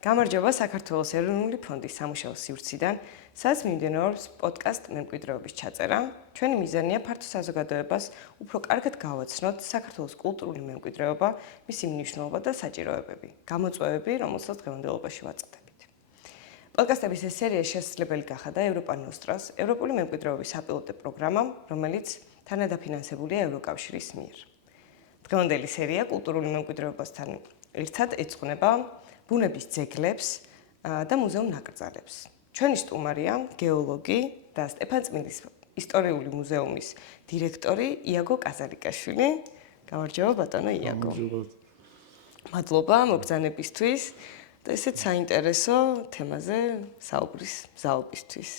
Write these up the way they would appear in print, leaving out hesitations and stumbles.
გამარჯობა საქართველოს ეროვნული ფონდის სამუშაო სივრციდან, სადაც მიმდინარეობს პოდკასტ მემკვიდრეობის ჩაწერა. ჩვენი მიზანია ფართო საზოგადოებას უფრო კარგად გავაცნოთ საქართველოს კულტურული მემკვიდრეობა, მისი მნიშვნელობა და საჭიროებები, გამოწვევები, რომელსაც დღევანდელობაში ვაწყვეტებით. პოდკასტების ეს სერია შესაძლებელი გახადა ევროპა ნოსტრას, ევროპული მემკვიდრეობის საპილოტო პროგრამამ, რომელიც თანადაფინანსებულია ევროკავშირის მიერ. დღევანდელი სერია კულტურული მემკვიდრეობასთან ერთად ეძღვნება ბუნების ძეგლებს და მუზეუმ ნაკრძალებს. ჩვენი სტუმარია გეოლოგი და სტეფანწმინდის ისტორიული მუზეუმის დირექტორი იაგო კაზალიკაშვილი. გამარჯობა ბატონო იაგო. მადლობა მოგზანებისთვის და ესეც საინტერესო თემაზე საუბრის მზაობისთვის.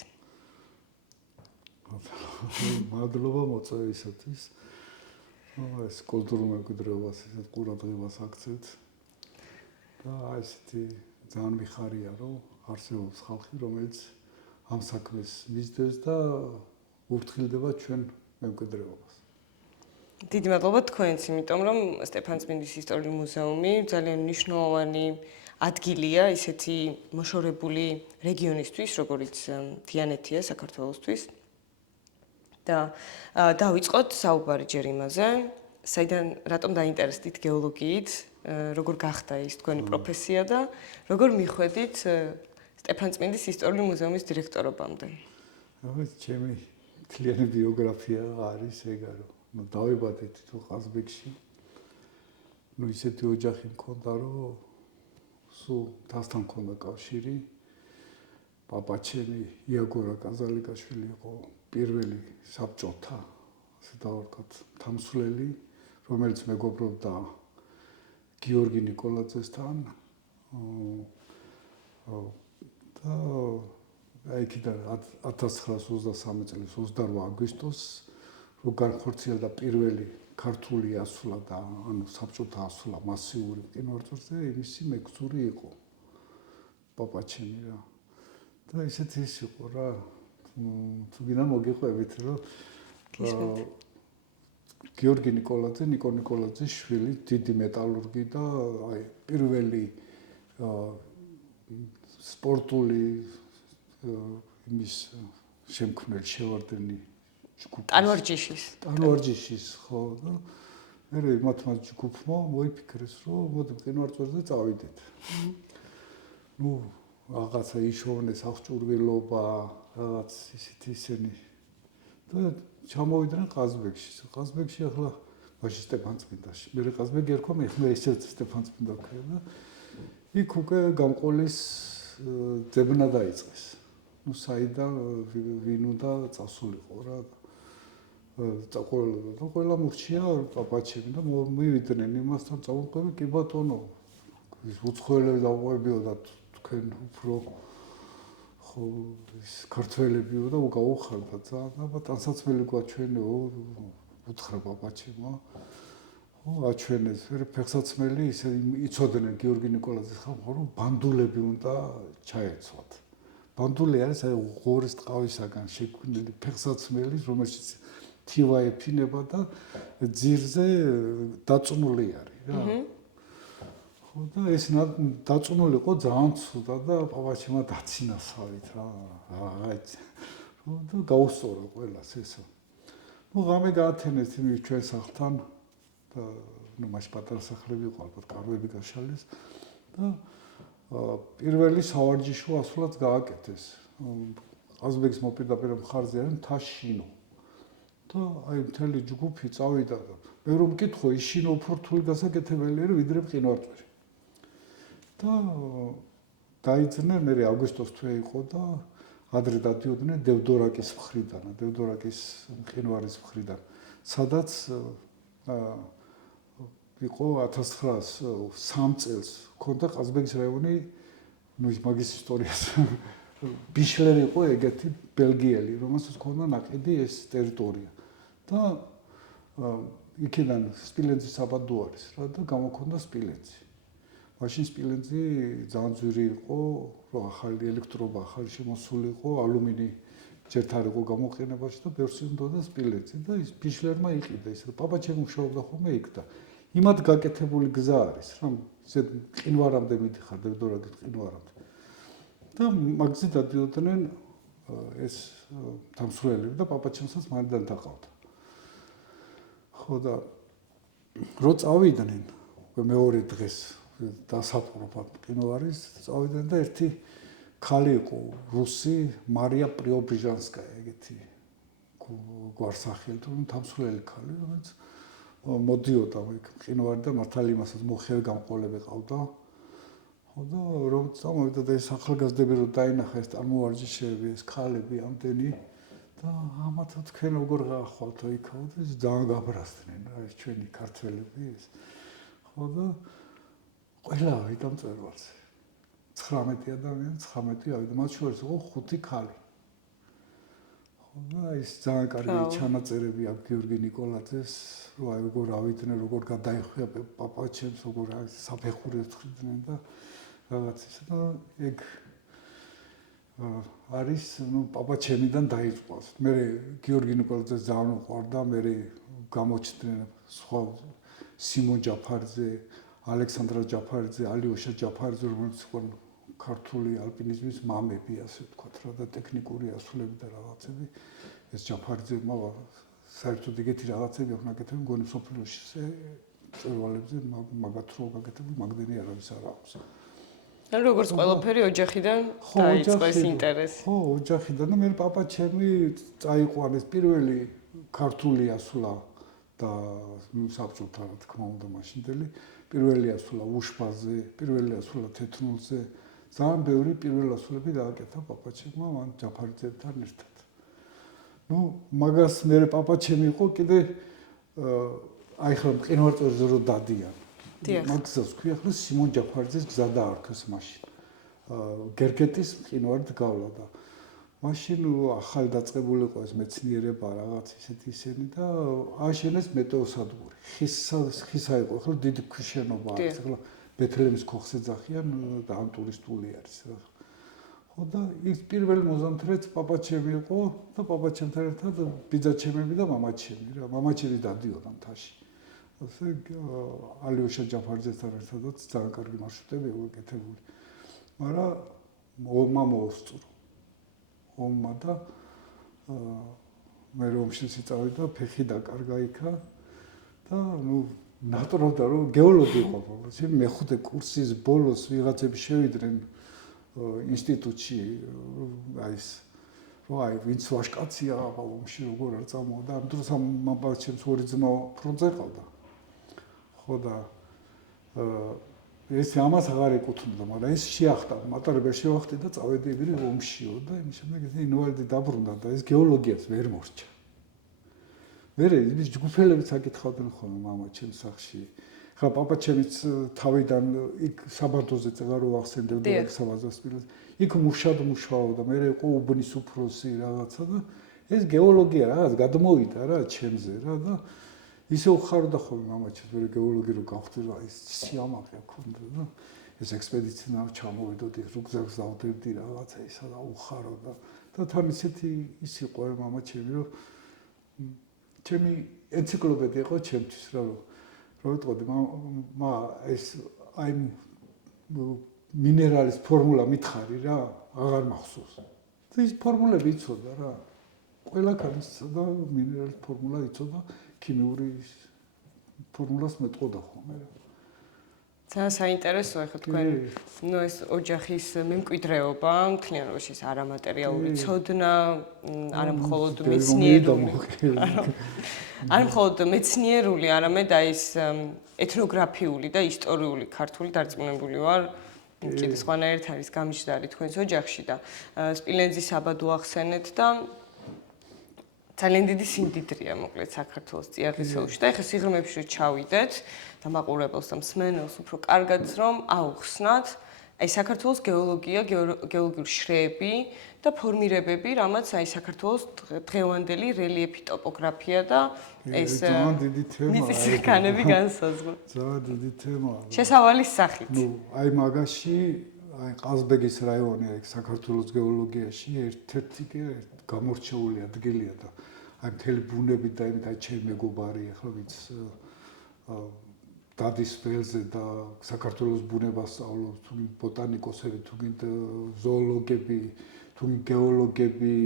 მადლობა მოწვევისათვის. ეს კულტურულ მემკვიდრეობას ესეთ ყურადღებას აქცევთ. და ესეთი ძალიან მიხარია, რომ არსებობს ხალხი, რომელიც ამ საქმეს მისდევს და ურთქილდება ჩვენ მემკვიდრეობას. დიდი მადლობა თქვენს, იმიტომ რომ სტეფანწმინდის ისტორიული მუზეუმი ძალიან მნიშვნელოვანი ადგილია ისეთი მოშორებული რეგიონისთვის, როგორც თიანეთია საქართველოსთვის. და დავიწყოთ საუბარი ჯერ იმაზე, საიდან რატომ დაინტერესდით გეოლოგიით, როგორ გახდა ის თქვენი პროფესია და როგორ მიხვედით სტეფანწმინდის ისტორიული მუზეუმის დირექტორობამდე. ჩემი მთლიანი ბიოგრაფია არის ეგა, რომ დავიბადე თვითონ ყაზბეგში. ისეთი ოჯახი მქონდა, რომ სულ დასთან მქონდა კავშირი. პაპაჩემი იაგო კაზალიკაშვილი იყო პირველი საბჭოთა, ასე დავარქვათ, თამსვლელი, რომელიც მეგობრობდა გიორგი ნიკოლაძესთან და იქიდან 1923 წლის 28 აგვისტოს რო განხორციელდა პირველი ქართული ასვლა და ანუ საბჭოთა ასვლა მასიური მყინვარწვერზე, იმისი მეგზური იყო პაპაჩემი რა. და ისეთი ის იყო რა, თუ გინდა მოგიყვებით, რომ გიორგი ნიკოლაძე, ნიკო ნიკოლაძის შვილი, დიდი მეტალურგი და აი პირველი სპორტული იმის შემქმნელი შევარდენი ჯგუფი. ტანვარჯიშის, ხო, და მე მათმა ჯგუფმა მოიფიქრეს, რომ მოდი მყინვარწვერზე წავიდეთ. რაღაცა იშოვნეს აღჭურვილობა, რაღაც ისეთი და ჩამოვიდნენ ყაზბეგში. ყაზბეგში ახლა მაშინ სტეფანწმინდაში. მე ყაზბეგი ერქვა, მე ისევ სტეფანწმინდა ვქია და იქ უკვე გამყოლის ძებნა დაიწყეს. საიდან ვინ უნდა წასულიყო რა. ყველა მურჩია პაპაჩემი და მივიდნენ იმასთან წაუყვები, კი ბატონო. ის უცხოელები დაუყვებიო და თქვენ უფრო ხო ის ქართველებიო და გაუხარდათ და ტანსაცმელი გვაჩვენეო უთხრა პაპაჩემმა. ხო, აჩვენეს, ფეხსაცმელი ისე იცოდნენ გიორგი ნიკოლაძის ხალხო, რომ ბანდულები უნდა ჩაეცვათ. ბანდული არის აი ღორის ტყავისაგან შექმნილი ფეხსაცმელი, რომელშიც თივა ეფინება და ძირზე დაწუნული არის რა. ხო და ეს დაწუნული იყო ძალიან ცუდა და პაპაჩემმა დაცინასავით რა. ხო და გაუსწორა ყველას ესო. ღამე გაათენეს იმ ჩვენ სახლთან და მაშ პატარა სახლები იყო ალბათ კარვები გაშალეს და პირველი სავარჯიშო ასვლაც გააკეთეს. ყაზბეგის მოპირდაპირე მხარზე არის მთა შინო. და აი მთელი ჯგუფი წავიდა და მე რომ მკითხო, ის შინო უფრო რთული გასაკეთებელია ვიდრე მყინვარწვერი. და დაიძრნენ, მე აგვისტოს თვე იყო და ადრე დადიოდნენ დევდორაკის მხრიდან, დევდორაკის მყინვარის მხრიდან, სადაც იყო 1903 წელს ქონდა ყაზბეგის რაიონი, მაგის ისტორიას ბიშლერი იყო ეგეთი ბელგიელი, რომელსაც ქონდა ნაკიდი ეს ტერიტორია. და იქიდან სპილენძის საბადო არის რა და გამოქონდა სპილენძი. მაშინ სპილენძი ძალიან ძვირი იყო, რომ ახალი ელექტრობა ახალი შემოსული იყო, ალუმინი ჯერ არ იყო გამოყენებაში და ბევრს უნდოდა სპილენძი და ის ბიშლერმა იყიდა ის, რომ პაპაჩემი მუშაობდა ხოლმე იქ და იმად გაკეთებული გზა არის, რომ ისეთ მყინვარამდე მიდიხარ, დევდორაგის მყინვარამდე. და მაგზე დადიოდნენ ეს დამსვლელები და პაპაჩემსაც მანდან დაყავდა. ხო და რო წავიდნენ მეორე დღეს დასაპყრობად მყინვარის წავიდნენ და ერთი ქალი იყო რუსი მარია პრიობიჟანსკაია ეგეთი გვარსახელი თუ დამსვლელი ქალი რომელიც მოდიოდა მყინვარიდან მართალი იმასაც მოხევი გამყოლები ყავდა. ხო და რომ წამოვიდა და ეს ახალგაზრდები რო დაინახა ეს წარმოვარჯიშები ეს ქალები ამდენი და ამათ თქვენ როგორ გაახვალთო იქაო და ეს ძალიან გაბრასდნენ რა ეს ჩვენი ქართველები ეს ხო და ყველა ავიდა მწვერვალზე 19 ადამიანი 19 ავიდა მათ შორის იყო 5 ქალი ხო და ეს ძალიან კარგი ჩანაწერები აქვს გიორგი ნიკოლაძეს რომ აი როგორ ავიდნენ როგორ გადაიხვია პაპაჩემს როგორ საფეხურებს ხდიდნენ და რაღაც ისე და ეგ არის ნუ პაპაჩემიდან დაიწყო. მე გიორგი ნიკოლაძეს ძალიან უყვარდა, მე გამოჩნდნენ სხვა სიმონ ჯაფარიძე, ალექსანდრა ჯაფარიძე, ალიოშა ჯაფარიძე, რომელიც იყო ქართული ალპინიზმის მამები, ასე ვთქვათ რა და ტექნიკური ასულები და რაღაცები. ეს ჯაფარიძე საერთოდ ეგეთი რაღაცები აქვს ნაკეთები, მგონი სოფლიოში მწვერვალებზე მაგათ რო გაკეთებული მაგდენი არავის არ აქვს. ანუ როგორც ყველაფერი ოჯახიდან დაიწყო ეს ინტერესი. ხო, ოჯახიდან და მე პაპაჩემი წაიყვანეს პირველი ქართული ასვლა და საბჭოთა რა თქმა უნდა მაშინდელი პირველი ასვლა უშბაზე, პირველი ასვლა თეთრულზე, ძალიან ბევრი პირველი ასვლები დააკეთა პაპაჩემმა მან ჯაფარიძეებთან ერთად. ნუ მაგას მე პაპაჩემი იყო კიდე აი ხომ მყინვარწვერზე რო დადიან. მაგზას ქვია ხოლმე სიმონ ჯაფარიძის გზა დაარქვეს მაშინ. გერგეტის მყინვარით გავლა და მაშინ ახალ დაწყებული იყო ეს მეცნიერება რაღაც ისეთი და ააშენეს მეტეოსადგური. ხისა იყო ხოლმე დიდი ქვიშენობა არის ხოლმე ბეთლემის ქოხს ეძახიან და ამ ტურისტული არის რა. ხო და ის პირველი მოზამთრეც პაპაჩემი იყო და პაპაჩემთან ერთად ბიძაჩემები და მამაჩემი რა. მამაჩემი დადიოდა მთაში. ასე ალიოშა ჯაფარიძესთან ერთადაც ძალიან კარგი მარშრუტები იყო გაკეთებული. მაგრამ ომმა მოუსწრო. ომმა და მე ომში წავიდა, ფეხი დაკარგა იქა და ნუ ნატრობდა რომ გეოლოგი იყო. მეხუთე კურსის ბოლოს ვიღაცები შევიდნენ ინსტიტუტში აი ეს აი ვინც ვაშკაცია ომში როგორ არ წამოვიდა. ამ დროს ამ მამაჩემს ორი ძმა ფრონტზე ყავდა. ხო და ეს ამას აღარ ეკუთვნოდა, მაგრამ ეს შეახტა, მატარებელს შევახტი და წავედი იგივე ომშიო და იმის შემდეგ ეს ინვალიდი დაბრუნდა და ეს გეოლოგიას ვერ მორჩა. მე ის ჯგუფელებიც აკითხავდნენ ხოლმე მამაჩემს სახში. ხა პაპაჩემიც თავიდან იქ საბადოზე წეღარო ახსენდებდა იქ საბადოს. იქ მუშაობდა, მე იყო უბნის უფროსი რაღაცა და ეს გეოლოგია რაღაც გადმოვიდა რა ჩემზე რა და ისე უხარდა ხოლმე მამაჩემს მე გეოლოგი რო გავხდება ის სიამაყე აქონდა და ეს ექსპედიცია ჩამოვიდოდი რუგზაკს დავდებდი რაღაცა ისა და უხაროდა და თან ისეთი ის იყო მამაჩემი რომ ჩემი ენციკლოპედია იყო ჩემთვის რა რომ ვიტყოდი ეს აი მინერალის ფორმულა მითხარი რა აღარ მახსოვს და ის ფორმულები იცოდა რა ყველა კაცს და მინერალის ფორმულა იცოდა ქიმიური ფორმულას მეტყოდა ხოლმე რა. ძალიან საინტერესოა ხო თქვენ ნუ ეს ოჯახის მემკვიდრეობა მთლიანობაში ეს არამატერიალური ცოდნა არა მხოლოდ მეცნიერული არა მხოლოდ მეცნიერული არამედ აი ეს ეთნოგრაფიული და ისტორიული ქართული დარწმუნებული ვარ კიდე სხვანაირად არის გამიჯდარი თქვენს ოჯახში და სპილენძის საბადო ახსენეთ და ძალიან დიდი სიმდიდრეა მოკლედ საქართველოს წიაღისეულში და ეხლა სიღრმეებში რომ ჩავიდეთ და მაყურებელს და მსმენელს უფრო კარგად რომ აუხსნათ აი საქართველოს გეოლოგია, გეოლოგიური შრეები და ფორმირებები, რამაც აი საქართველოს დღევანდელი რელიეფი, ტოპოგრაფია და ეს ძალიან დიდი თემაა. მიწისქანები განსაზღვრა. ძალიან დიდი თემაა. შესავალის სახით. ნუ აი მაგაში აი ყაზბეგის რაიონი აი საქართველოს გეოლოგიაში ერთ-ერთი გამორჩეული ადგილია და აი მთელი ბუნებით და იმით აი ჩემი მეგობარი ახლა ვინც დადის ველზე და საქართველოს ბუნებას სწავლობს, თუ ბოტანიკოსები, თუ ზოოლოგები, თუ გეოლოგები,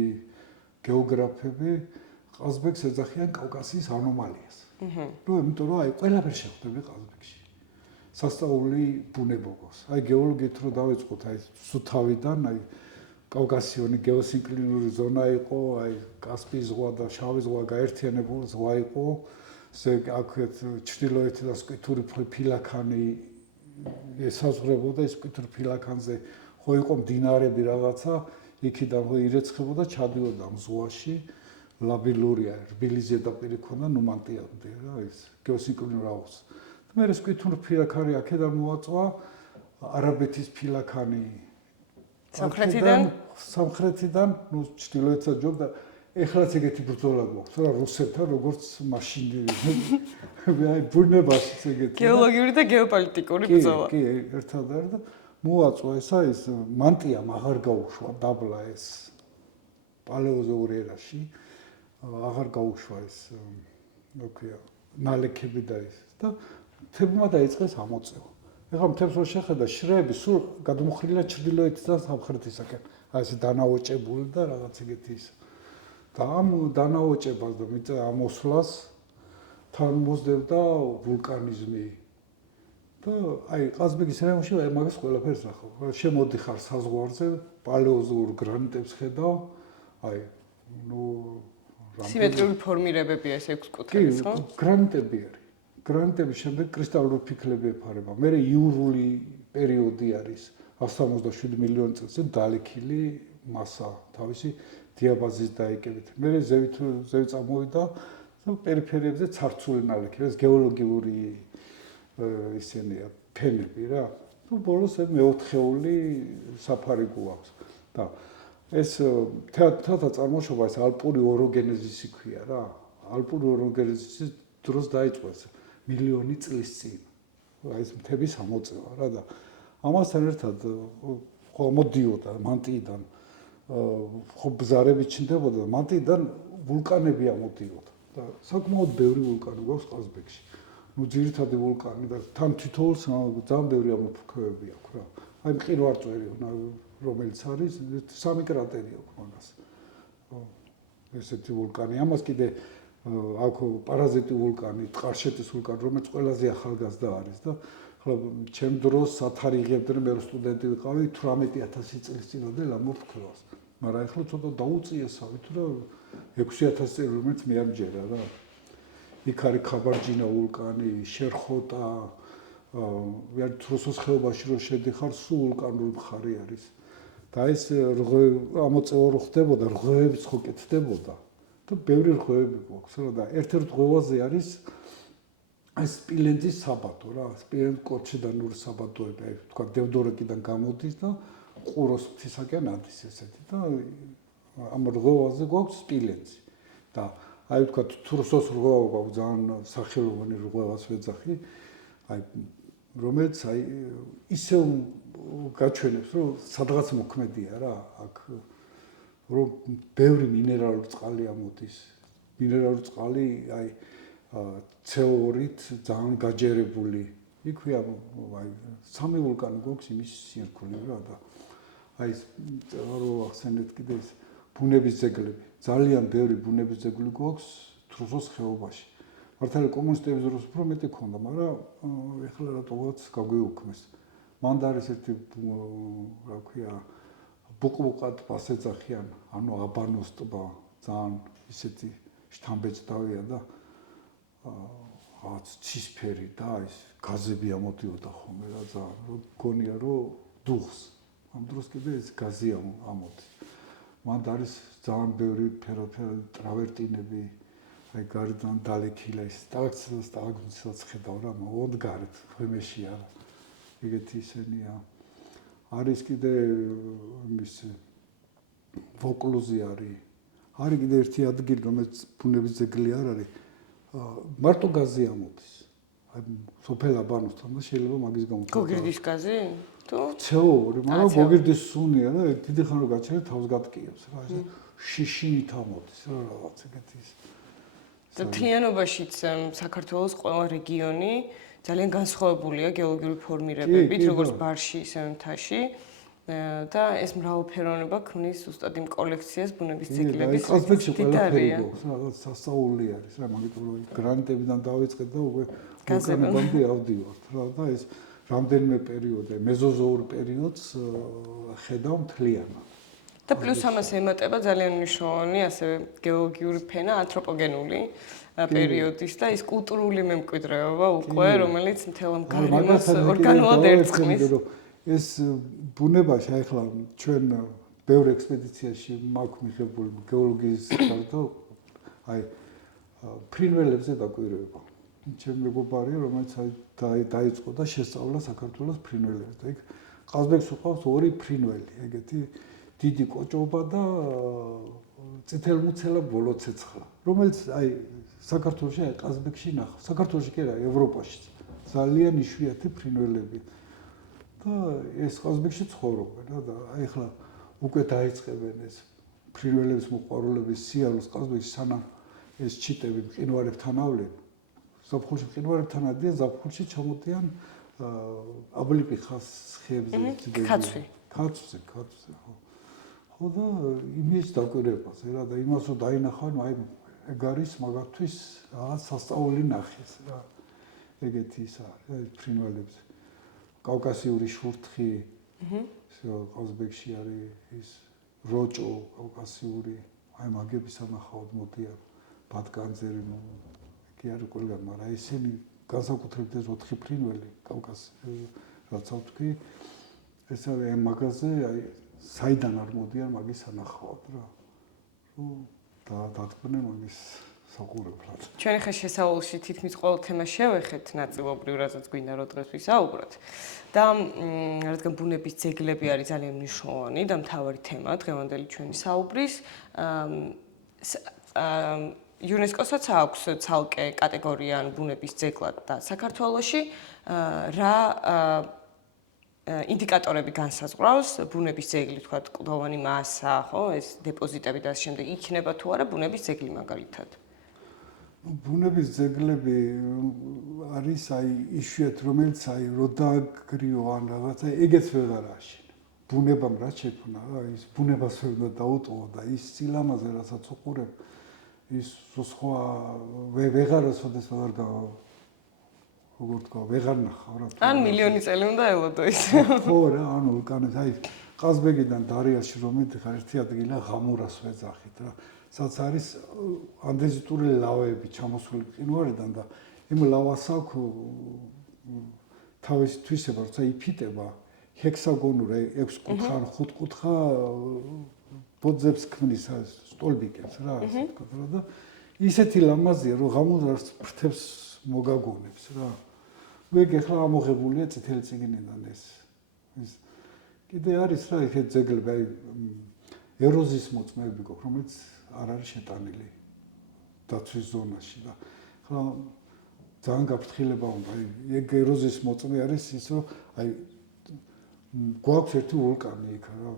გეოგრაფები, ყაზბეგს ეძახიან კავკასიის ანომალიას. იმიტომ რომ აი ყველაფერი შეხვდები ყაზბეგში. სასწაული ბუნება გვაქვს. აი გეოლოგიით რო დავიწყოთ, აი სუთავიდან, აი კავკასიონი გეოსინკლინური ზონა იყო, აი კასპიის ზღვა და შავი ზღვა გაერთიანებული ზღვა იყო. აქეთ ჩრდილოეთიდან სკვითური ფილაქანი ესაზღვრებოდა, ეს სკვითურ ფილაქანზე ხო იყო მდინარები რაღაცა, იქიდან ხო ირეცხებოდა, ჩადიოდა ზღვაში. ლაბილურია, რბილი ზედაპირი ქონდა, ნუმანტიამდე რა ის გეოსინკლინური აუზს. მე სკვითურ ფილაქანი აქედან მოაწვა, არაბეთის ფილაქანი სამხრეთიდან, ნუ ჩრდილოეთსაც ჯობდა, ეხლაც ეგეთი ბრძოლა გვაქვს, რა რუსებთან როგორც მაშინ აი ბუნებაშიც ეგეთი. გეოლოგიური და გეოპოლიტიკური ბრძოლა. კი, ერთადერთი და მოაწვა ესა ის მანტია აღარ გაუშვა დაბლა ეს პალეოზოური ერაში. აღარ გაუშვა ეს მოქვია ნალექები და ეს და მთებმა დაიწყეს ამოწევა. ეხლა მთებს რო შეხედა შრეები სულ გადმოხრილია ჩრდილოეთიდან სამხრეთისაკენ. აი ესე დანაოჭებული და რაღაც ეგეთი ის. და ამ დანაოჭებას და მიწა ამოსვლას თან მოსდევდა ვულკანიზმი. და აი ყაზბეგის რაიონში აი მაგას ყველაფერს ნახავ. შემოდიხარ საზღვარზე, პალეოზოურ გრანიტებს ხედავ, აი ნუ სიმეტრიული ფორმირებები ეს 6 კუთხედის, ხო? გრანიტები არის. გრანიტების შემდეგ კრისტალური ფიქლები ეფარება. მერე იურული პერიოდი არის 177 მილიონი წელს დალექილი მასა თავისი დიაპაზის დაიკებით. მერე ზევით წამოვიდა და პერიფერიებზე ცარცული ნალექები, ეს გეოლოგიური ისენია ფენები რა. ნუ ბოლოს მეოთხეული საფარი გვაქვს და ეს თეატრთა წარმოშობა ეს ალპური ოროგენეზისი ქვია რა. ალპური ოროგენეზისის დროს დაიწყო ეს მილიონი წლის წინ. აი ეს მთების ამოწევა რა და ამასთან ერთად ხო მოდიოდა მანტიიდან ხო ბზარები ჩნდებოდა და მანტიიდან ვულკანები ამოდიოდა და საკმაოდ ბევრი ვულკანი გვაქვს ყაზბეგში. ნუ ძირითადი ვულკანი და თან თითოეულს ძალიან ბევრი ამოფრქვევები აქვს რა. აი მყინვარწვერი რომელიც არის, სამი კრატერი აქვს მაგას. ესეთი ვულკანი. ამას კიდე აქვს პარაზიტი ვულკანი, ტყარშეტის ვულკანი, რომელიც ყველაზე ახალგაზრდა არის და ხლა ჩემ დროს სათარი იღებდნენ, მე სტუდენტი ვიყავი 18000 წლის წინოდელ ამოფრქვევას. მაგრამ ახლა ცოტა დაუწიესავით რა 6000 წელი რომელიც მე არ მჯერა რა. იქ არის ხაბარჯინა ვულკანი, შერხოტა, რუსოს ხეობაში რო შედიხარ, სულ ვულკანური მხარე არის. და ეს ამოწევა რო ხდებოდა, რღვევებიც ხო კეთდებოდა. და ბევრი რღვევები გვაქვს რა და ერთ-ერთ რღვევაზე არის ეს სპილენძის საბადო რა. სპილენძ კოჩიდან ურ საბადოები, აი თქვა დევდორეკიდან გამოდის და ყუროს მთისაკენ ადის ესეთი და ამ რღვევაზე გვაქვს სპილენძი. და აი თქვა თურსოს რღვევა გვაქვს ძალიან სახელოვანი რღვევას ვეძახი. აი რომელიც აი ისევ გაჩვენებს რომ სადღაც მოქმედია რა აქ რომ ბევრი მინერალური წყალი ამოდის. მინერალური წყალი აი CO2-ით ძალიან გაჯერებული. იქვია აი სამი ვულკანი გვაქვს იმის სირქული რა და აი რო ახსენეთ კიდე ეს ბუნების ძეგლები. ძალიან ბევრი ბუნების ძეგლი გვაქვს თრუსოს ხეობაში. მართალი კომუნისტების დროს უფრო მეტი ქონდა, მაგრამ ეხლა რატომაც გაგვიუქმეს. მან და არის ერთი რა ქვია ბუყბუყად პასეძახიან, ანუ აბანოს ტბა, ძალიან ისეთი შთამბეჭდავია და რაღაც ცისფერი და ის გაზები ამოდიოდა ხოლმე რა ძალიან რო გონია რომ დუხს. ამ დროს კიდე ეს გაზი ამოდის. მან და არის ძალიან ბევრი ფეროფერული ტრავერტინები, აი გარდან დალექილა ის სტალაგმიტსაც ხედავ რა, მოდგარეთ ხემეში არა. ეგეთი ისენია. არის კიდე ის ვოკლუზი არის. არის კიდე ერთი ადგილი, რომელიც ბუნების ძეგლი არ არის. მარტო გაზი ამოდის. აი სოფელ აბანოსთან და შეიძლება მაგის გამო. გოგირდის გაზი? თუ CO2, მაგრამ გოგირდის სუნია და დიდი ხან რო გაჩერე თავს გატკიებს რა. ეს შიშინით ამოდის რა რაღაც ეგეთი ის. და მთლიანობაშიც საქართველოს ყველა რეგიონი ძალიან განსხვავებულია გეოლოგიური ფორმირებებით, კი, როგორც ბა. ბარში, ისე მთაში. და ეს მრავალფეროვნება ქმნის ზუსტად იმ კოლექციას ბუნების ძეგლების, ყაზბეგში ყველაფერი დიდარია. გვაქვს, რაღაც სასწაული არის რა, მაგიტომ რომ გრანიტებიდან დავიწყეთ და უკვე გაზებელ. ვულკანებამდე ავდივართ რა და ეს რამდენიმე პერიოდი, მეზოზოურ პერიოდს ხედავ მთლიანად. და პლუს ამას ემატება ძალიან მნიშვნელოვანი ასევე გეოლოგიური ფენა ანთროპოგენული პერიოდის და ის კულტურული მემკვიდრეობა უკვე, რომელიც მთელ ამ გარემოს ორგანულად ერწყმის. ეს ბუნებაში ახლა ჩვენ ბევრ ექსპედიციაში მაქვს მიღებული გეოლოგიის გარდა აი ფრინველებზე დაკვირვება. ჩემი მეგობარია, რომელიც დაიწყო და შესწავლა საქართველოს ფრინველებს და იქ ყაზბეგს უყავს ორი ფრინველი, ეგეთი დიდი კოჭობა და წითელმუცელა ბოლოცეცხლა, რომელიც აი საქართველოში აი ყაზბეგში ნახავს. საქართველოში კი არა, ევროპაში ძალიან იშვიათი ფრინველები. და ეს ყაზბეგში ცხოვრობენ და აი ახლა უკვე დაიწყებენ ეს ფრინველების მოყვარულების სიარულს ყაზბეგში სანამ ეს ჩიტები მყინვარებთან ავლენ. ზაფხულში მყინვარებთან ადიან, ზაფხულში ჩამოდიან აბლიპიხას ხეებზე კაცვი. კაცვზე, ხო. ხო და იმის დაკვირვებას რა და იმას რომ დაინახავენ, აი ეგ არის მაგათთვის რაღაც სასწაული ნახეს რა. ეგეთი ის არის ფრინველებზე. კავკასიური შურთხი, ყაზბეგში არის ის როჭო, კავკასიური, აი მაგები სანახავად მოდიან, ბატკანძერი, კი არის ყველგან, მაგრამ ისინი განსაკუთრებით ეს 4 ფრინველი კავკასიაში, რაც ავთქვი, ეს არის ამ მაგაზე, აი საიდან არ მოდიან მაგის სანახავად რა. და დათქმენ მაგის საყურებლად. ჩვენ ხა შესავალში თითქმის ყოველ თემას შევეხეთ ნაწილობრივ, რასაც გვინდა რომ დღეს ვისაუბროთ. და რადგან ბუნების ძეგლები არის ძალიან მნიშვნელოვანი და მთავარი თემა დღევანდელი ჩვენი საუბრის, იუნესკოსაც აქვს ცალკე კატეგორია ან ბუნების ძეგლად და საქართველოში რა ინდიკატორები განსაზღვრავს ბუნების ძეგლი, თქვა კლდოვანი მასა, ხო, ეს დეპოზიტები და ამ შემდეგ იქნება თუ არა ბუნების ძეგლი მაგალითად. ბუნების ძეგლები არის აი იშვიათ რომელიც აი რო დააგრიო ან რაღაცა ეგეც ვეღარ აშენ. ბუნებამ რა შექმნა, ის ბუნებას ვერ უნდა დაუტოვო და ის სილამაზე რასაც უყურებ ის სხვა ვეღარასოდეს ვეღარ როგორ თქვა, ვეღარ ნახავ რა. ან მილიონი წელი უნდა ელოდო ის. ხო რა, ან ვულკანებს, აი ყაზბეგიდან დარიაში რომ მიდიხარ ერთი ადგილა ღამურას ვეძახით რა. სადაც არის ანდეზიტური ლავები ჩამოსული მყინვარიდან და იმ ლავას აქვს თავისი თვისება, როცა იფიტება ჰექსაგონური 6 კუთხა ან 5 კუთხა ბოძებს ქმნის სტოლბიკებს რა, ასე ვთქვათ რა და ისეთი ლამაზია, რომ ღამურას ფრთებს მოგაგონებს რა. ეგ ახლა ამოღებულია წითელი წიგნიდან ეს. კიდე არის რა, ეგ ძეგლები, აი ეროზიის მოწმეები გვაქვს, რომელიც არ არის შეტანილი დაცვის ზონაში და ხა ძალიან გაფრთხილება უნდა. აი ეგ ეროზიის მოწმე არის ის, რომ აი გვაქვს ერთი ვულკანი იქ რა,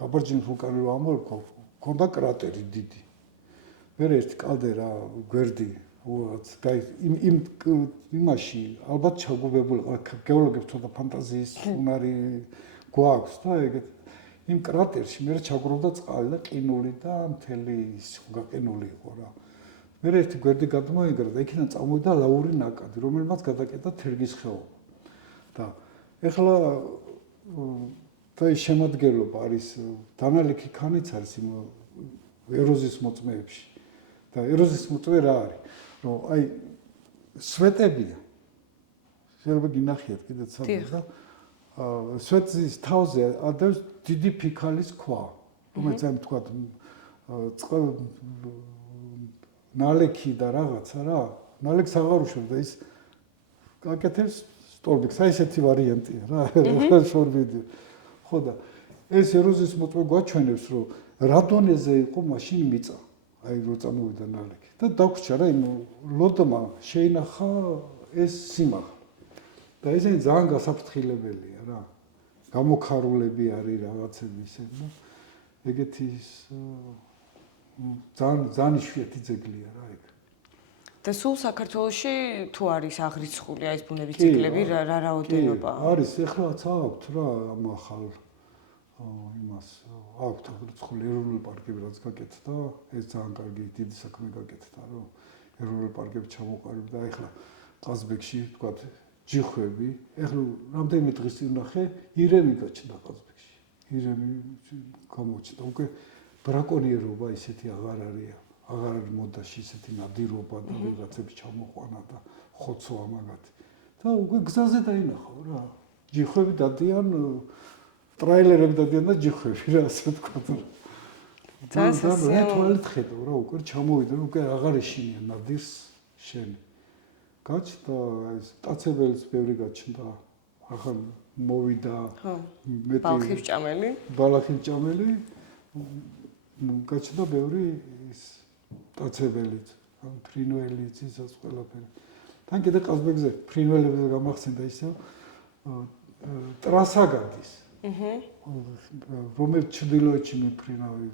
ქაბარჯინის ვულკანი რომ ამორქვა, ქონდა კრატერი დიდი. მერე ერთი კალდერა გვერდი იმაში ალბათ ჩაგუბებული გეოლოგებს ცოტა ფანტაზიის უნარი გვაქვს და ეგეთ იმ კრატერში მე ჩაგროვდა წყალი და ყინული და მთელი ის გაყინული იყო რა. მე ერთი გვერდი გადმოიგრა და იქიდან წამოვიდა ლავური ნაკადი, რომელმაც გადაკეტა თერგის ხეობა. და ეხლა და ის შემადგენლობა არის დანალექი ქანიც არის იმ ეროზიის მოწმეებში. და ეროზიის მოწმე რა არის? რომ აი სვეტებია. შეიძლება გინახიათ კიდე ცოტა და სვეტის თავზე ადევს დიდი ფიქალის ქვა, რომელიც აი თქვა ნალექი და რაღაცა რა, ნალექს აღარ უშვებს და ის გაკეთებს სტოლბიკს, აი ესეთი ვარიანტია რა, შორბიდი. ხო და ეს ეროზიის მოწმე გვაჩვენებს, რომ რა დონეზე იყო მაშინ მიწა, აი რო წამოვიდა ნალექი და დაგვრჩა რა, იმ ლოდმა შეინახა ეს სიმაღლე. და ესენი ძალიან გასაფრთხილებელია რა. გამოქარულები არის რაღაცები ისე და ეგეთი ძალიან იშვიათი ძეგლია რა ეგ. და სულ საქართველოში თუ არის აღრიცხული ეს ბუნების ძეგლები რა რაოდენობა? არის, ეხლაც აქვთ რა ამ ახალ იმას აქვთ აღრიცხული ეროვნული პარკები რაც გაკეთდა, ეს ძალიან კარგი დიდი საქმე გაკეთდა, რომ ეროვნული პარკები ჩამოყალიბდა და ეხლა ყაზბეგში თქვა ჯიხვები, ეხლა რამდენიმე დღის წინ ნახე ირემი გაჩნდა ყაზბეგში. ირემი გამოჩნდა, უკვე ბრაკონიერობა ისეთი აღარ არის მოდაში ისეთი ნადირობა და ვიღაცები ჩამოყვანა და ხოცვა მაგათი. და უკვე გზაზე დაინახავ რა. ჯიხვები დადიან, ტრაილერები დადიან და ჯიხვები რა, ასე ვთქვათ. ძალიან თვალით ხედავ რა, უკვე ჩამოვიდა, უკვე აღარ ეშინია ნადირს შენ. გაჩნდა ეს ტაცებელიც ბევრი გაჩნდა. ახლა მოვიდა მეტი ბალახი-ჭამელი გაჩნდა ბევრი ის ტაცებელიც, ფრინველიც ისაც ყველაფერი. თან კიდე ყაზბეგზე ფრინველებზე გამახსენდა ისე ტრასა გადის. რომელიც ჩრდილოეთში მიფრინავენ,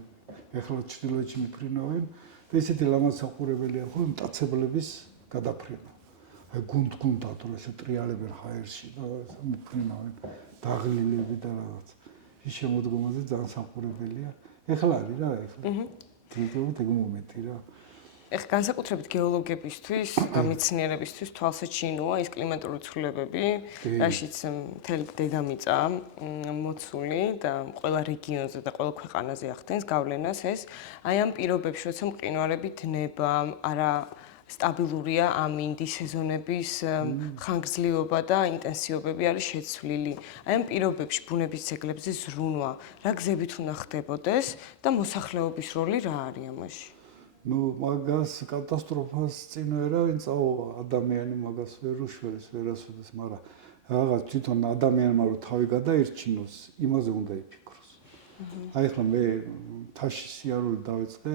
ეხლა ჩრდილოეთში მიფრინავენ და ისეთი ლამაზსაყურებელია, ხოლმე მტაცებლების გადაფრენა. აი გუნდ-გუნდად რომ ესე ტრიალებენ ჰაერში და მიფრინავენ დაღლილები და რაღაც. ის შემოდგომაზე ძალიან საყურებელია. ეხლა არის რა, ეხლა. თვითონ ეგ მომენტი რა. ეხლა განსაკუთრებით გეოლოგებისთვის და მეცნიერებისთვის თვალსაჩინოა ის კლიმატური ცვლილებები, რაშიც მთელი დედამიწა მოცული და ყველა რეგიონზე და ყველა ქვეყანაზე ახდენს გავლენას ეს. აი ამ პირობებში, როცა მყინვარები დნება, არა სტაბილურია ამინდი სეზონების ხანგრძლივობა და ინტენსივობები არის შეცვლილი. აი ამ პირობებში ბუნების ძეგლებზე ზრუნვა რა გზებით უნდა ხდებოდეს და მოსახლეობის როლი რა არის ამაში? ნუ მაგას კატასტროფას წინ ვერავინ წავა, ადამიანი მაგას ვერ უშველის, ვერასოდეს, მაგრამ რაღაც თვითონ ადამიანმა რომ თავი გადაირჩინოს, იმაზე უნდა იფიქროს. აი ახლა მე თაში სიარული დავიწყე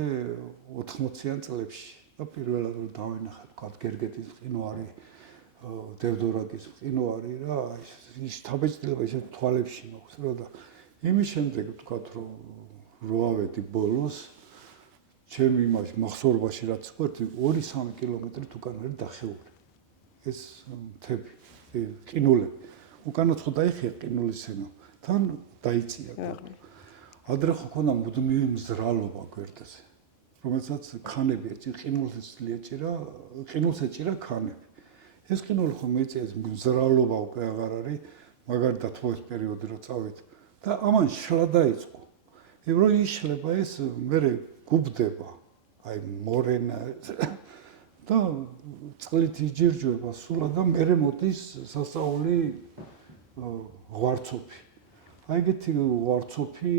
80-იან წლებში. და პირველად რომ დავინახე, თქვა გერგეთის მყინვარი, დევდორაკის მყინვარი რა, ის თავეჭდილება ისე თვალებში მოხს რა და იმის შემდეგ თქვა რომ რო ავედი ბოლოს ჩემი იმაში მახსოვრობაში რაც ვქორთი 2-3 კილომეტრით უკან ვერ დახეული. ეს მთები, ყინულები. უკანაც ხო დაიხია ყინულის ენა, თან დაიწია. ადრე ხო ქონდა მუდმივი მზრალობა გვერდზე. რომელსაც ქანები ყინულს ეჭირა ქანები. ეს ყინული ხომ მეწია ეს მზრალობა უკვე აღარ არის, მაგალითად თუ ეს პერიოდი რო წავით და ამან შლა დაიწყო. რო იშლება ეს მერე გუბდება, აი მორენა და წყლით იჯერჯება სულად და მერე მოდის სასწაული ღვარცოფი. აი ეგეთი ღვარცოფი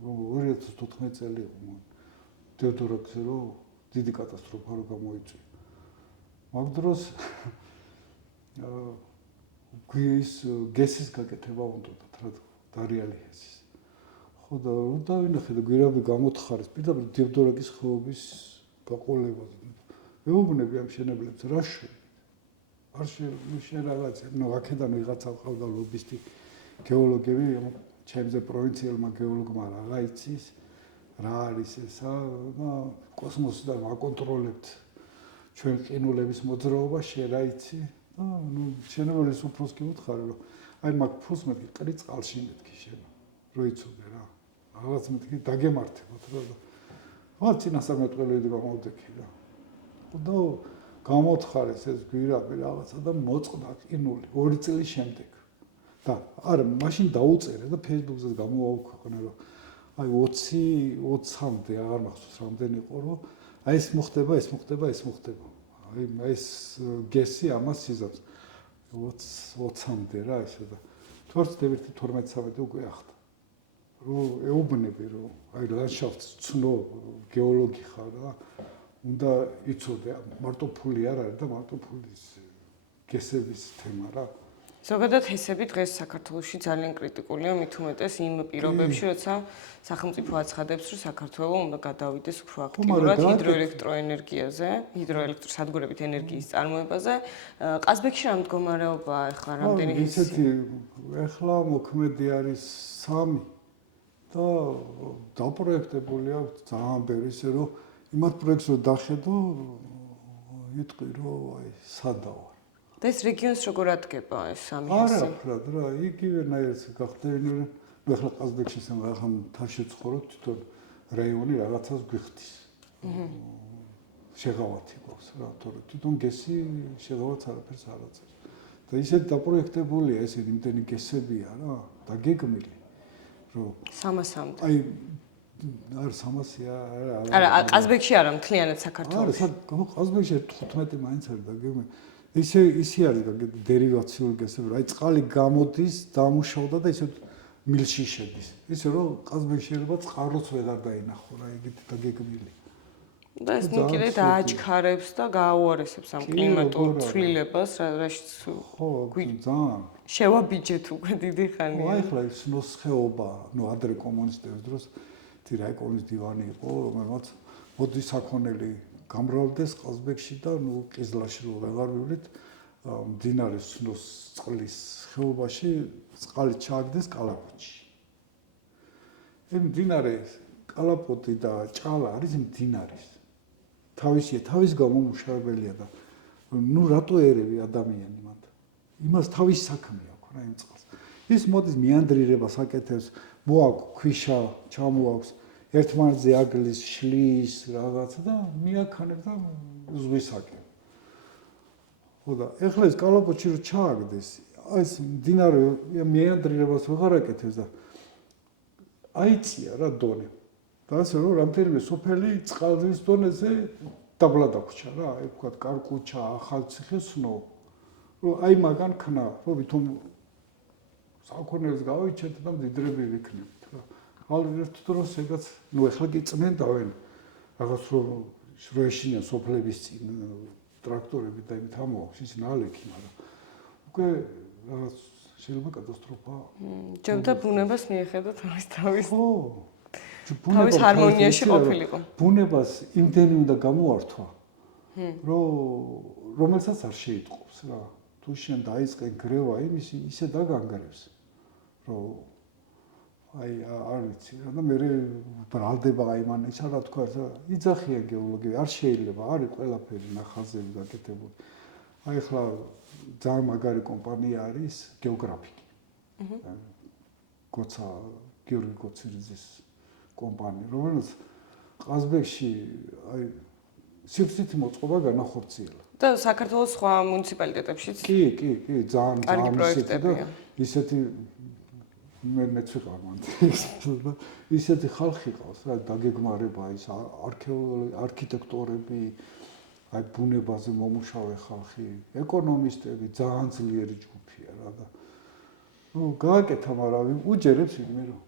2014 წელი იყო. დევდორაკზე რომ დიდი კატასტროფა რო გამოიწვია. მაგ დროს ის გესის გაკეთება უნდათ რა დარიალი ჰესის. ხო და უნდა ვინახე და გვირაბი გამოთხარეს პირდაპირ დევდორაკის ხეობის გაყოლება. მეუბნები ამ შენებლებს რა შვებით. არ შენ რაღაცა, ნუ აქედან ვიღაცა ყავდა ლობისტი გეოლოგები, ჩემზე პროვინციალმა გეოლოგმა რა იცის. რა არის ესა და კოსმოსიდან აკონტროლებთ ჩვენ ყინულების მოძრაობა შე რა იცი და ნუ შენებელის უფროს კი უთხარი რომ აი მაგ ფულს მეთქი ყრი წყალში მეთქი შენ რო იცოდე რა რაღაც მეთქი დაგემართებოთ რა და რა წინასწარმეტყველები გამოვდექი რა და გამოთხარეს ეს გვირაბი რაღაცა და მოწყდა ყინული 2 წლის შემდეგ და არა მაშინ დაუწერე და Facebook-ზე გამოვაქვეყნე რომ აი 20-მდე აღარ მახსოვს რამდენი იყო რომ აი ეს მოხდება. აი ეს გესი ამას იზამს 20-მდე რა ესე და 12-13 უკვე ახდა. რომ ეუბნები რომ აი ლანდშაფტს ცნო გეოლოგი ხარ და უნდა იცოდე მარტო ფული არ არის და მარტო ფულის გესების თემა რა. ზოგადად ჰესები დღეს საქართველოში ძალიან კრიტიკულია, მით უმეტეს იმ პირობებში, როცა სახელმწიფო აცხადებს, რომ საქართველო უნდა გადავიდეს უფრო აქტიურად ჰიდროელექტროენერგიაზე, ჰიდროელექტროსადგურებით ენერგიის წარმოებაზე. ყაზბეგში რა მდგომარეობაა ახლა რამდენი ისეთი ახლა მოქმედი არის 3 და დაპროექტებული აქვს ძალიან ბევრი, ისე რომ იმათ პროექტს რო დახედო იტყვი რომ აი სადავარ. და ეს რეგიონს როგორ ადგება ეს სამი არა, ჰესი? რა, იგივენაირად გახდები, ნუ ახლა ყაზბეგში ახლა თაში ცხოვრობ, თვითონ რაიონი რაღაცას გვიხდის. შეღავათი გვაქვს რა, თორე თვითონ გესი შეღავათს არაფერს არ აძლევს. და ისეთ დაპროექტებულია ესეთი იმდენი გესებია რა, დაგეგმილი, რომ 300-მდე. აი არ 300-ია, არა, ყაზბეგში არა, მთლიანად საქართველოში. არა, ყაზბეგში 15 მაინც არის დაგეგმილი. ისე არის დერივაციული გესები, აი წყალი გამოდის, დამუშავდა და ისე მილში შედის. ისე რომ ყაზბეგში შეიძლება წყაროც ვეღარ დაინახო რა, ეგეთი დაგეგმილი. და ეს ნუ კიდე დააჩქარებს და გააუარესებს ამ კლიმატურ ცვლილებას, რაშიც ხო, ძალიან. შევაბიჯეთ უკვე დიდი ხანია. აი ხლა ის ნოსხეობა, ნუ ადრე კომუნისტების დროს თირაიკონის დივანი იყო, რომელმაც მოდი საქონელი გამრავლდეს ყაზბეგში და ნუ ყიზლაში რო ვეღარ ვივლით, მდინარის ნოს წყლის ხეობაში წყალი ჩააგდეს კალაპოტში. ეს მდინარე კალაპოტი და ჭალა არის მდინარის. თავის გამომუშავებელია და ნუ რატო ერევი ადამიანი მათ? იმას თავის საქმე აქვს რა იმ წყალს. ის მოდის მეანდრირებას აკეთებს, მოაქვს ქვიშა, ჩამოაქვს, ერთმანეთზე აგლის, შლის რაღაცა და მიაქანებს და ზღვისაკენ. ხო და ეხლა ეს კალაპოტში რო ჩააგდეს, ეს მდინარე მეანდრირებას ვეღარ აკეთებს და აიწია რა დონე. და ასე რომ რამდენიმე სოფელი წყალის დონეზე დაბლა დაგვჭა რა, აი ვთქვათ კარკუჩა, ახალციხე, სნო. რომ აი მაგან ქნა, რომ ვითომ საქონელს გავიჩერთ და მდიდრები ვიქნებით რა. ერთ დროს ეგაც, ნუ ეხლა კი წმენდავენ რაღაც რომ შროეშინიან სოფლების წინ ტრაქტორები და იმით ამოაქვს ის ნალექი, მაგრამ უკვე რაღაც შეიძლება კატასტროფა. ჯობდა ბუნებას მიეხედოთ ამის თავის. ხო. თავის ჰარმონიაში ყოფილიყო. ბუნებას იმდენი უნდა გამოართვა, რომელსაც არ შეიტყობს რა. თუ შენ დაიწყე გრევა იმის ისე დაგანგრევს, რომ აი არ ვიცი რა და მე ბრალდება აი მან ისა რა თქვა რა იძახია გეოლოგია არ შეიძლება არის ყველაფერი ნახაზები გაკეთებული. აი ხლა ძალიან მაგარი კომპანია არის გეოგრაფიკი. გოცა გიორგი გოცირიძის კომპანია, რომელიც ყაზბეგში აი სიფრთხილით მოწყობა განახორციელა. და საქართველოს სხვა მუნიციპალიტეტებშიც? კი, ძალიან პროექტებია. ისეთი მეც ვიყავ მანდ. ისეთი ხალხი ყავს რა, დაგეგმარება ის არქიტექტორები, აი ბუნებაზე მომუშავე ხალხი, ეკონომისტები, ძალიან ძლიერი ჯგუფია რა და ნუ გააკეთა, მაგრამ უჯერებს იმე რომ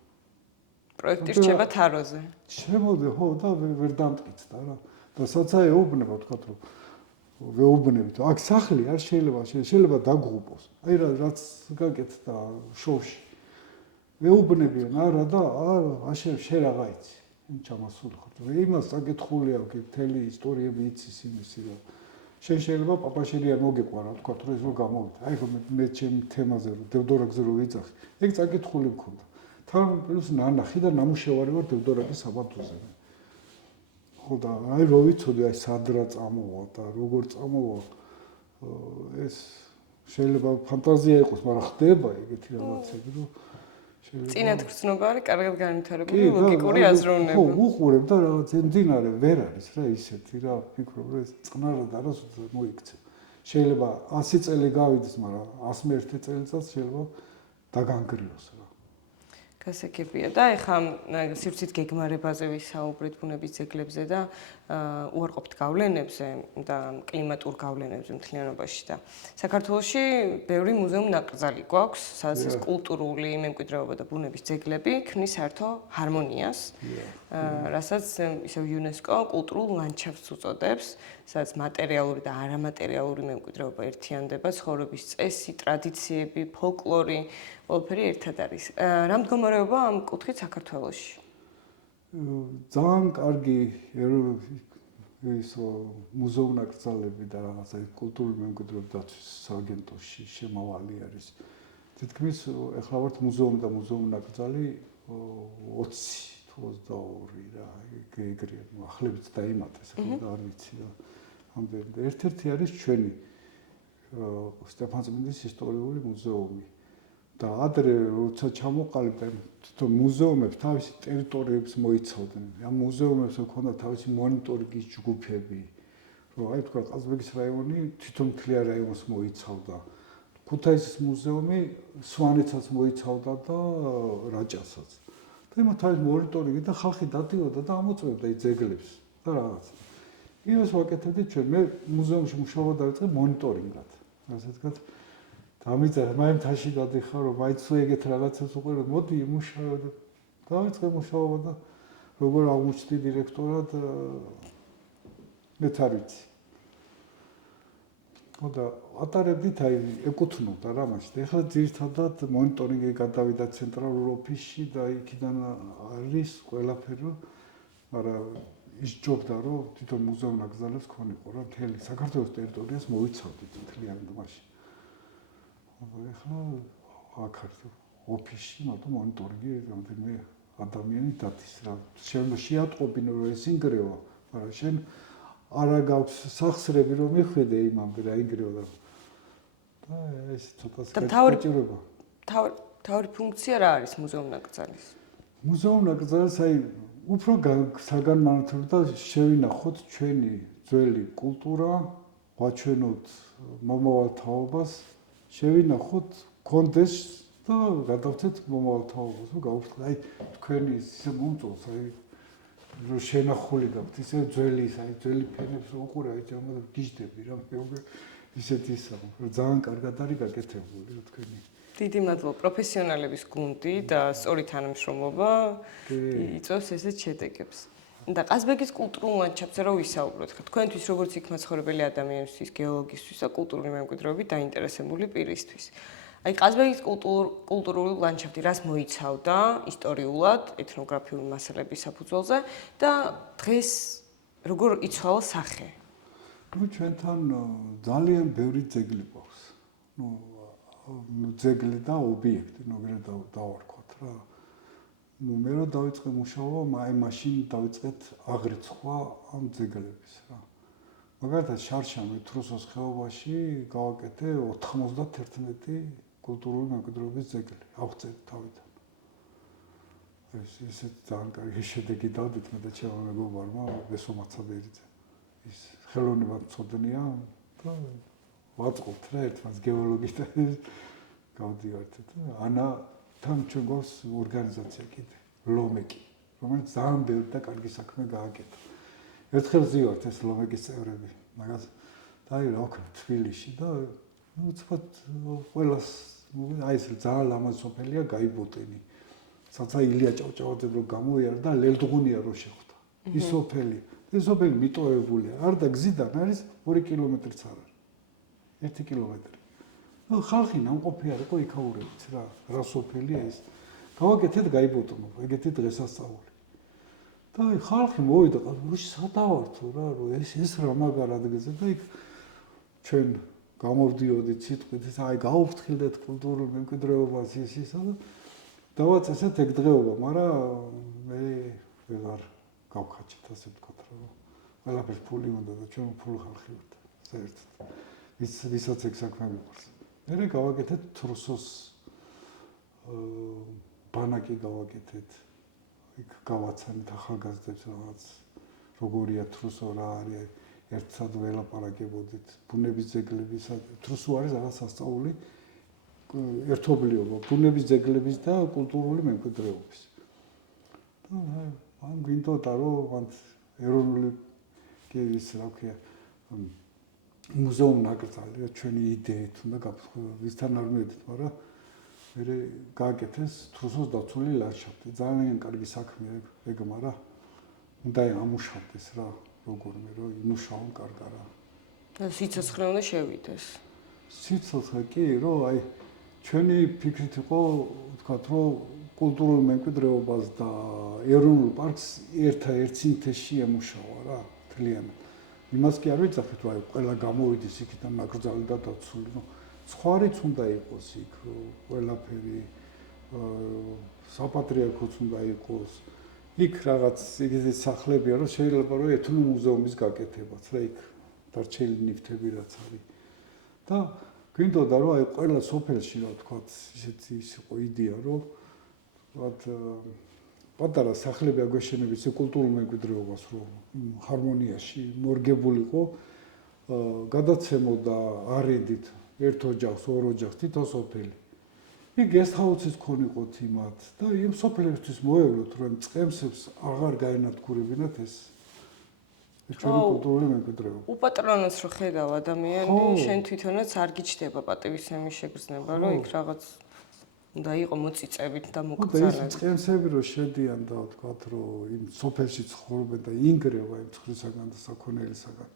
პროექტი რჩება თაროზე. შემოდე ხო და ვერ დამტკიცდა რა. და საცა ეუბნება თქვა რომ ვეუბნებით. აქ სახლი არ შეიძლება დაგღუპოს. აი რაც გაკეთდა შოვში. ვეუბნებიან არა და აშენ შე რაღა იცი. იმ ჩამასული ხარ. იმას საკითხული აქვს მთელი ისტორიები იცის იმისი რა. შენ შეიძლება პაპაშერია მოგეყვარა თქვა რომ ეს რო გამოვიდა. აი ხო მე ჩემ თემაზე რომ დევდორაკზე რო ვიძახი. ეგ საკითხული მქონდა. თან პლუს ნანახი და ნამუშევარი ვარ დევდორაკის საბადოზე. ხო და აი რო ვიცოდი აი სადრა წამოვა და როგორ წამოვა ეს შეიძლება ფანტაზია იყოს, მაგრამ ხდება ეგეთი რაღაცები, რომ შეიძლება წინათ გრძნობა არის კარგად განვითარებული ლოგიკური აზროვნება. ხო, უყურებ და რაღაც მდინარე ვერ არის რა ისეთი რა, ფიქრობ რომ ეს წყნარად არასოდეს მოიქცე. შეიძლება 100 წელი გავიდეს, მაგრამ 101 წელიწად შეიძლება დაგანგრიოს რა. გასაგებია და ეხლა სივრცით გეგმარებაზე ვისაუბრეთ ბუნების ძეგლებზე და უარყოფით გავლენებზე და კლიმატურ გავლენებზე მთლიანობაში და საქართველოში ბევრი მუზეუმ-ნაკრძალი გვაქვს, სადაც ეს კულტურული მემკვიდრეობა და ბუნების ძეგლები ქმნის საერთო ჰარმონიას, რასაც ისევ UNESCO კულტურულ ლანდშაფტს უწოდებს, სადაც მატერიალური და არამატერიალური მემკვიდრეობა ერთიანდება, ცხოვრების წესი, ტრადიციები, ფოლკლორი, ყველაფერი ერთად არის. რა მდგომარეობა ამ კუთხით საქართველოში? ძალიან კარგი ისო მუზეუმ-ნაკრძალები და რაღაცა კულტურული მემკვიდრეობის დაცვის სააგენტოში შემავალი არის. თითქმის ეხლა ვართ მუზეუმი და მუზეუმ-ნაკრძალი 20 თუ 22 რა ეგრე ახლებიც დაიმატეს, ახლა არ ვიცი რა. ამდენად. ერთ-ერთი არის ჩვენი სტეფანწმინდის ისტორიული მუზეუმი. და ადრე როცა ჩამოყალიბდა თვითონ მუზეუმებს თავისი ტერიტორიებს მოიცავდნენ. ამ მუზეუმებს ჰქონდა თავისი მონიტორინგის ჯგუფები. რომ აი თქვა ყაზბეგის რაიონი თვითონ მთლიან რაიონს მოიცავდა. ქუთაისის მუზეუმი სვანეთსაც მოიცავდა და რაჭასაც. და იმათ თავის მონიტორინგი და ხალხი დადიოდა და ამოწმებდა ის ძეგლებს და რაღაც. იმას ვაკეთებდით ჩვენ. მე მუზეუმში მუშაობა დავიწყე მონიტორინგად. ასე ვთქვათ, დამიწერა, მაინც თაში დადიხარ, რომ მაინც ეგეთ რაღაცებს უყურებ, მოდი იმუშაო და დავიწყე მუშაობა და როგორ აღმოჩნდი დირექტორად მეც არ ვიცი. და ატარებდით აი ეკუთვნოდა რა მაშინ. ეხლა ძირითადად მონიტორინგი გადავიდა ცენტრალურ ოფისში და იქიდან არის ყველაფერი, მაგრამ ის ჯობდა რომ თვითონ მუზეუმ ნაკრძალებს ქონიყო რა მთელი საქართველოს ტერიტორიას მოიცავდით მთლიანად მაშინ. ეხლა აქ არის ოფისში მარტო მონიტორინგი რამდენიმე ადამიანი დადის რა. შეატყობინო რომ ეს ინგრევა, მაგრამ შენ არა გაქვს სახსრები რომ მიხვიდე იმამდე რა ინგრევა და ეს ცოტას გაჭირება. თავი ფუნქცია რა არის მუზეუმ ნაკრძალის? მუზეუმ ნაკრძალს აი უფრო საგანმანათლებლო და შევინახოთ ჩვენი ძველი კულტურა, ვაჩვენოთ მომავალ თაობას, შევინახოთ კონდეს და გადავწეთ მომავალ თაობას, რომ გავუხსნათ აი თქვენი ისე მომწონს აი რომ შენახული გაქვთ ისე ძველი ფენებს რო უყურე აი ჯამად გიждები რა მე ისეთი ისაა რომ ძალიან კარგად არის გაკეთებული რა თქვენი. დიდი მადლობა პროფესიონალების გუნდი და სწორი თანამშრომლობა იწვევს ესეთ შედეგებს. და ყაზბეგის კულტურულ ლანდშაფტზე რო ვისაუბროთ, ხა თქვენთვის როგორც იქ მაცხოვრებელი ადამიანისთვის, გეოლოგისთვის და კულტურული მემკვიდრეობით დაინტერესებული პირისთვის. აი ყაზბეგის კულტურული ლანდშაფტი რას მოიცავდა ისტორიულად, ეთნოგრაფიული მასალების საფუძველზე და დღეს როგორ იცვალა სახე? ნუ ჩვენთან ძალიან ბევრი ძეგლი გვაქვს. ნუ ძეგლი და ობიექტი, ნუ დავარქვათ რა. ნუ მე რო დავიწყე მუშაობა, აი მაშინ დავიწყეთ აღრიცხვა ამ ძეგლების რა. მაგალითად შარშამი თრუსოს ხეობაში გავაკეთე 91 კულტურული მემკვიდრეობის ძეგლი, ავწევ თავიდან. ეს ძალიან კარგი შედეგი დავდით მე და ჩემო მეგობარმა ბესო მაცაბერიძე. ის ხელოვნებად მწოდნია და ვაწყობთ რა ერთმანეთს გეოლოგით გავდივართ და ანათან ჩვენ გვაქვს ორგანიზაცია კიდე, ლომეკი, რომელიც ძალიან ბევრი და კარგი საქმე გააკეთა. ერთხელ ზივართ ეს ლომეკის წევრები, მაგას და აი რა ვქნა თბილისში და ნუ ცოტა ყველას აი ეს ძალიან ლამაზ სოფელია გაიბოტენი. საცა ილია ჭავჭავაძე რო გამოიარა და ლელდღუნია რო შეხვდა. ის სოფელი, ეს სოფელი მიტოვებულია. არ და გზიდან არის 2 კილომეტრიც არ არის. 1 კილომეტრი. ნუ ხალხი ნამყოფი არ იყო იქაურებით რა სოფელია ეს. გავაკეთეთ გაიბოტონო, ეგეთი დღესასწაული. და აი ხალხი მოვიდა ყაზბეგში სადავართო რა რომ ეს რა მაგარ ადგილზე და იქ ჩვენ გამოვდიოდით სიტყვით ეს აი გაუფრთხილდეთ კულტურულ მემკვიდრეობას ისისა და დავაწესეთ ეგ დღეობა, მაგრამ მე ვეღარ გავხაჭეთ ასე ვთქვათ რა. ყველაფერს ფული უნდა და ჩვენ ფულ ხალხი ვართ საერთოდ. ვისაც ეგ საქმე მიყვარს. მე გავაკეთეთ თრუსოს ბანაკი გავაკეთეთ. იქ გავაცანით ახალგაზრდებს რაღაც როგორია თრუსო რა არის ერთად ველაპარაკებოდით ბუნების ძეგლების თრუსო არის რაღაც სასწაული ერთობლიობა ბუნების ძეგლების და კულტურული მემკვიდრეობის. და მან გვინდოდა რომ მან ეროვნული ის რა ქვია მუზეუმ ნაკრძალი ჩვენი იდეით უნდა გაფრთხილდეს ვისთან არ მივედით, მაგრამ მე გააკეთეს თრუსოს დაცული ლანდშაფტი. ძალიან კარგი საქმეა ეგ, მაგრამ უნდა ამუშავდეს რა, როგორმე რომ იმუშაონ კარგა რა. და სიცოცხლე უნდა შევიდეს. სიცოცხლე კი, რომ აი ჩვენი ფიქრით იყო, ვთქვათ, რომ კულტურულ მემკვიდრეობას და ეროვნულ პარკს ერთ სინთეზში ემუშავა რა, მთლიანად. იმას კი არ ვიცახით, რომ აი ყველა გამოვიდეს იქიდან ნაკრძალი და დაცული. სხვარიც უნდა იყოს იქ ყველაფერი საპატრიარქოც უნდა იყოს იქ რაღაც ისეთი სახლებია რომ შეიძლება რომ ეთნომუზეუმის გაკეთებაც რა იქ დარჩენილი ნივთები რაც არის. და გვინდოდა რომ აი ყველა სოფელში რა თქვა ისეთი ის იყო იდეა რომ ვთქვათ პატარა სახლები აგვეშენების კულტურულ მემკვიდრეობას რომ ჰარმონიაში მორგებულიყო გადაცემოდა არიდით ერთ ოჯახს ორ ოჯახს თითო სოფელი იქ გესტჰაუსის ქონიყოთ იმათ და იმ სოფლებისთვის მოევლოთ რომ წყემსებს აღარ გაენადგურებინათ ეს ჩვენი კულტურული მემკვიდრეობა. უპატრონოს რო ხედავ ადამიანი, შენ თვითონაც არ გიჩდება პატივისცემის შეგრძნება, რომ იქ რაღაც უნდა იყო მოწიწებით და მოკრძალებით. და ის წყემსები რო შედიან და ვთქვათ რომ იმ სოფელში ცხოვრობენ და ინგრევა იმ ცხრისაგან და საქონელისაგან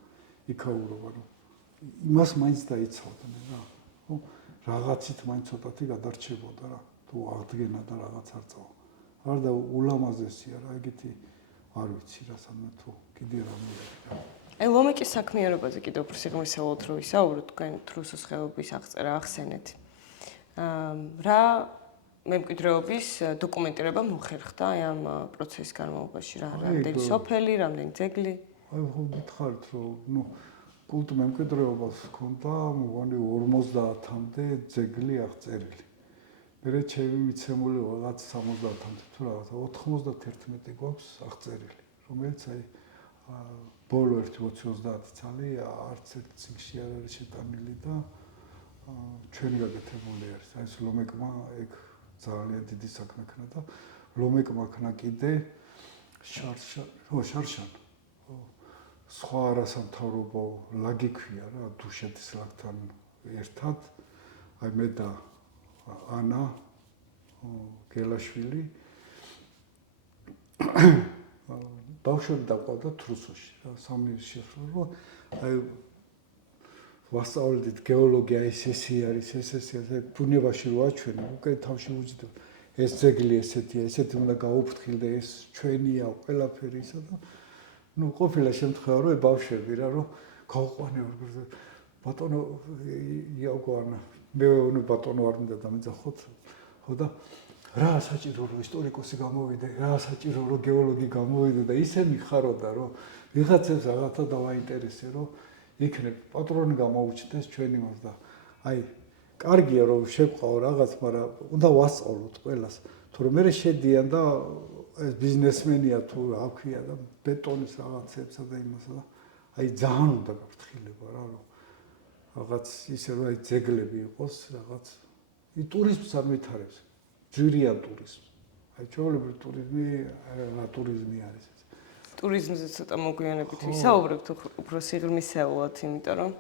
იქაურობა რომ იმას მაინც დაიცავდნენ რა. ხო? რაღაცით მაინც ცოტათი გადარჩებოდა რა. თუ აღდგენა და რაღაც არ წავა. არ და ულამაზესია რა, ეგეთი არ ვიცი რა სანამ თუ კიდე რამე. აი ლომეკის საქმიანობაზე კიდევ უფრო სიღრმისეულად რო ვისაუბროთ, თქვენ თრუსოს ხეობის აღწერა ახსენეთ. რა მემკვიდრეობის დოკუმენტირება მოხერხდა აი ამ პროცესის განმავლობაში რა, რამდენი სოფელი, რამდენი ძეგლი? აი ხო გითხარით რომ ნუ კულტ მემკვიდრეობას ჰქონდა მოგონი 50-მდე ძეგლი აღწერილი. მერე ჩემი მიცემული რაღაც 70-მდე თუ რაღაცა 91 გვაქვს აღწერილი, რომელიც აი ბოლო 1-20 წელი არც ერთ წიგნში არ არის შეტანილი და ჩვენი გაკეთებული არის. აი ეს ლომეკმა ეგ ძალიან დიდი საქმე ქნა და ლომეკმა ქნა კიდე შარშან სხვა არასამთავრობო ლაგი ქვია რა დუშეთის ლაგთან ერთად აი მე და ანა გელაშვილი ბავშვები დაყვავდა თრუსოში რა სამი შესრულო აი ვასწავლდით გეოლოგია ესესი არის ესეთი ბუნებაში რო აჩვენე უკვე თავში უჯდებ ეს ძეგლი ესეთია ესეთი უნდა გაუფრთხილდე ეს ჩვენია ყველაფერი ისა და ნუ ყოფილა შემთხვევა რომ ბავშვები რა რომ გავყვანე ბატონო იაგვანა მე ნუ ბატონო არ მინდა დამეძახოთ ხო და რა საჭირო რომ ისტორიკოსი გამოვიდე რა საჭირო რომ გეოლოგი გამოვიდე და ისე მიხაროდა რომ ვიღაცებს რაღაცა დავაინტერესე რომ იქნებ პატრონი გამოუჩნდეს ჩვენი მას და აი კარგია რომ შევყავ რაღაც მაგრამ უნდა ვასწავლოთ ყველას თუ რომ მე შედიან და ეს ბიზნესმენია თუ რა ქვია და ბეტონის რაღაცებსა და იმასა და აი ძალიან უნდა გაფრთხილება რა რომ რაღაც ისე რომ აი ძეგლები იყოს რაღაც ი ტურიზმს არ ვითარებს ჯვირიან ტურიზმს აი ჩვეულებრივ ტურიზმი რა ტურიზმი არის ეს ტურიზმზე ცოტა მოგვიანებით ვისაუბრებთ უფრო სიღრმისეულად იმიტომ რომ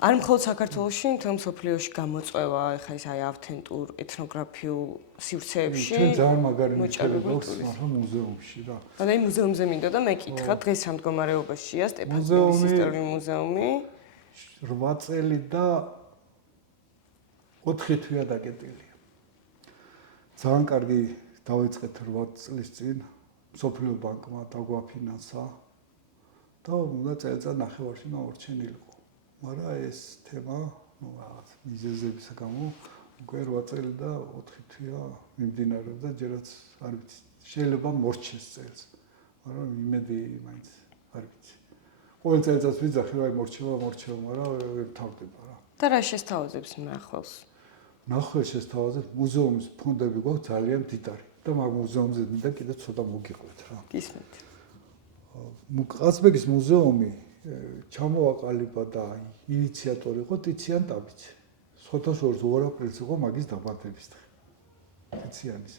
არ მხოლოდ საქართველოში, თუმცა მსოფლიოში გამოწვევა ეხა ეს აი ავთენტურ ეთნოგრაფიულ სივრცეებში. ჩვენ ძალიან მაგარი მოჭრებობს მუზეუმში რა. და აი მუზეუმზე მინდოდა და მეკითხა დღეს რა მდგომარეობაშია სტეფანოვის ისტორიული მუზეუმი? 8 წელი და 4 თვეა დაკეტილია. ძალიან კარგი დავიწყეთ 8 წლის წინ მსოფლიო ბანკმა დაგვაფინანსა და უნდა წელიწად ნახევარში მოვარჩენილიყო. მაგრამ ეს თემა, ну, რაღაც მიზეზების გამო უკვე 8 წელი და 4 თვეა მიმდინარეობს და ჯერაც არ ვიცი. შეიძლება მორჩეს წელს, მაგრამ იმედი მაინც არ ვიცი. ყოველ წელიწადს ვიძახი, რომ მორჩება, მაგრამ ვერ თავდება რა. და რა შესთავაზებს მნახველს? მნახველს შესთავაზებს მუზეუმის ფონდები გვაქვს ძალიან დიდარი და მაგ მუზეუმზე მინდა კიდე ცოტა მოგიყვეთ რა. გისმენთ. ყაზბეგის მუზეუმი ჩამოაყალიბა და ინიციატორი იყო ტიციან ტაბიცი. სხვათა შორის 2 აპრილს იყო მაგის დაბადების დღე. ტიციანის.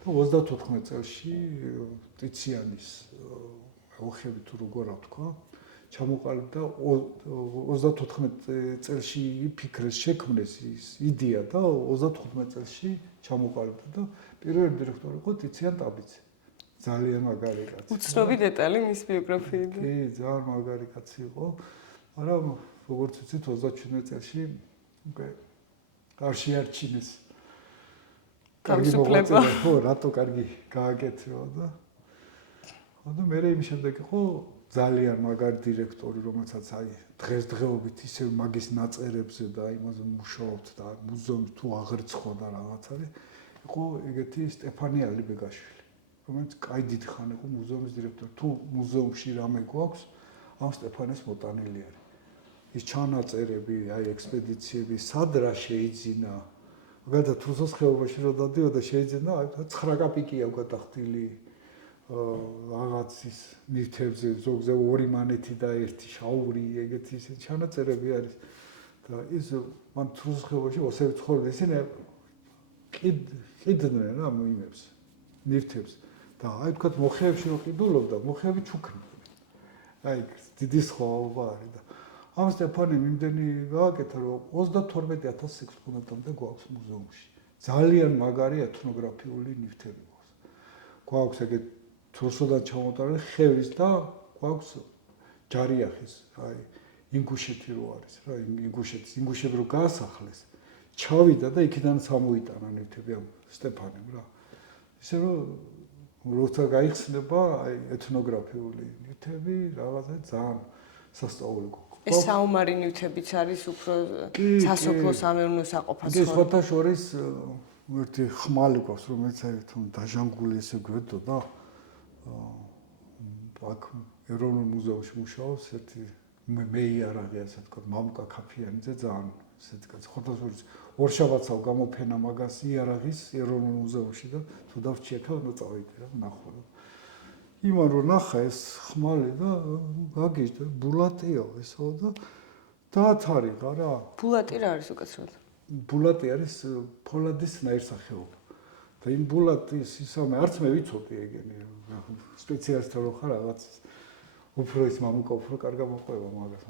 და 34 წელში ტიციანის ოხები თუ როგორ ვთქვა, ჩამოყალიბდა 34 წელში ფიქრეს შექმნეს ის იდეა და 35 წელში ჩამოყალიბდა და პირველი დირექტორი იყო ტიციან ტაბიცი. ძალიან მაგარი კაცი. უცნობი დეტალი მის ბიოგრაფიიდან. კი, ძალიან მაგარი კაცი იყო. მაგრამ როგორც ვიცით 37 წელში უკვე არ შეარჩინეს. კარგი მოღვაწეა, ხო, რატო კარგი გააკეთებო და ანუ მე იმის შემდეგ იყო ძალიან მაგარი დირექტორი, რომელსაც აი დღესდღეობით ისევ მაგის ნაწერებზე და იმაზე მუშაობთ და მუზეუმს თუ აღრიცხვა და რაღაც არის, იყო ეგეთი სტეფანე ალიბეგაშვილი. რომელიც კაი დიდ ხან იყო მუზეუმის დირექტორი. თუ მუზეუმში რამე გვაქვს, ამ სტეფანეს მოტანილი არის. ის ჩანაწერები, აი ექსპედიციები, სად რა შეიძინა. მაგალითად რუსოს ხეობაში რო დადიოდა შეიძინა, აი 9 კაპიკია გადახდილი რაღაც ის ნივთებზე, ზოგზე 2 მანეთი და 1 შაური, ეგეთი ისე ჩანაწერები არის. და ის მან რუსოს ხეობაში ოსები ცხოვრობდნენ, ისინი ყიდნენ რა მოიმებს, ნივთებს. და აი თქვა მოხეებში რო ყიდულობდა, მოხეები ჩუქნიდნენ. აი დიდი სხვაობა არის და ამ სტეფანემ იმდენი გააკეთა, რომ 32,000 ექსპონატამდე გვაქვს მუზეუმში. ძალიან მაგარი ეთნოგრაფიული ნივთები გვაქვს. გვაქვს ეგეთ რუსოდან ჩამოტანილი ხევის და გვაქვს ჯარიახის, აი ინგუშეთი რო არის რა, ინგუშები რო გაასახლეს, ჩავიდა და იქიდან სამოიტანა ნივთები ამ სტეფანემ რა. ისე რომ როცა გაიხსნება აი ეთნოგრაფიული ნივთები, რაღაცა ძალიან სასწაული გვაქვს. ეს საომარი ნივთებიც არის უფრო სასოფლო სამეურნეო საყოფაცხოვრებო. ეს სხვათა შორის ერთი ხმალი გვაქვს, რომელიც აი თუნ დაჟანგული ესე გვედო და აქ ეროვნულ მუზეუმში მუშაობს ერთი მეიარაღი, ასე ვთქვათ, მამუკა ქაფიანიძე ძალიან ესე ვთქვათ, სხვათა შორის ორშაბათსავ გამოფენა მაგას იარაღის ეროვნულ მუზეუმში და თუ დავრჩიეთ, უნდა წავიდე რა, ნახო. იმან რო ნახა ეს ხმალი და გაგიჟდა, ბულატიო ესო და დაათარიღა რა. ბულატი რა არის უკაცრავად? ბულატი არის ფოლადის ნაირსახეობა. და იმ ბულატის ისამე არც მე ვიცოდი ეგენი, სპეციალისტი რო ხარ რაღაც უფრო ის მამუკა უფრო კარგად მოყვება მაგას.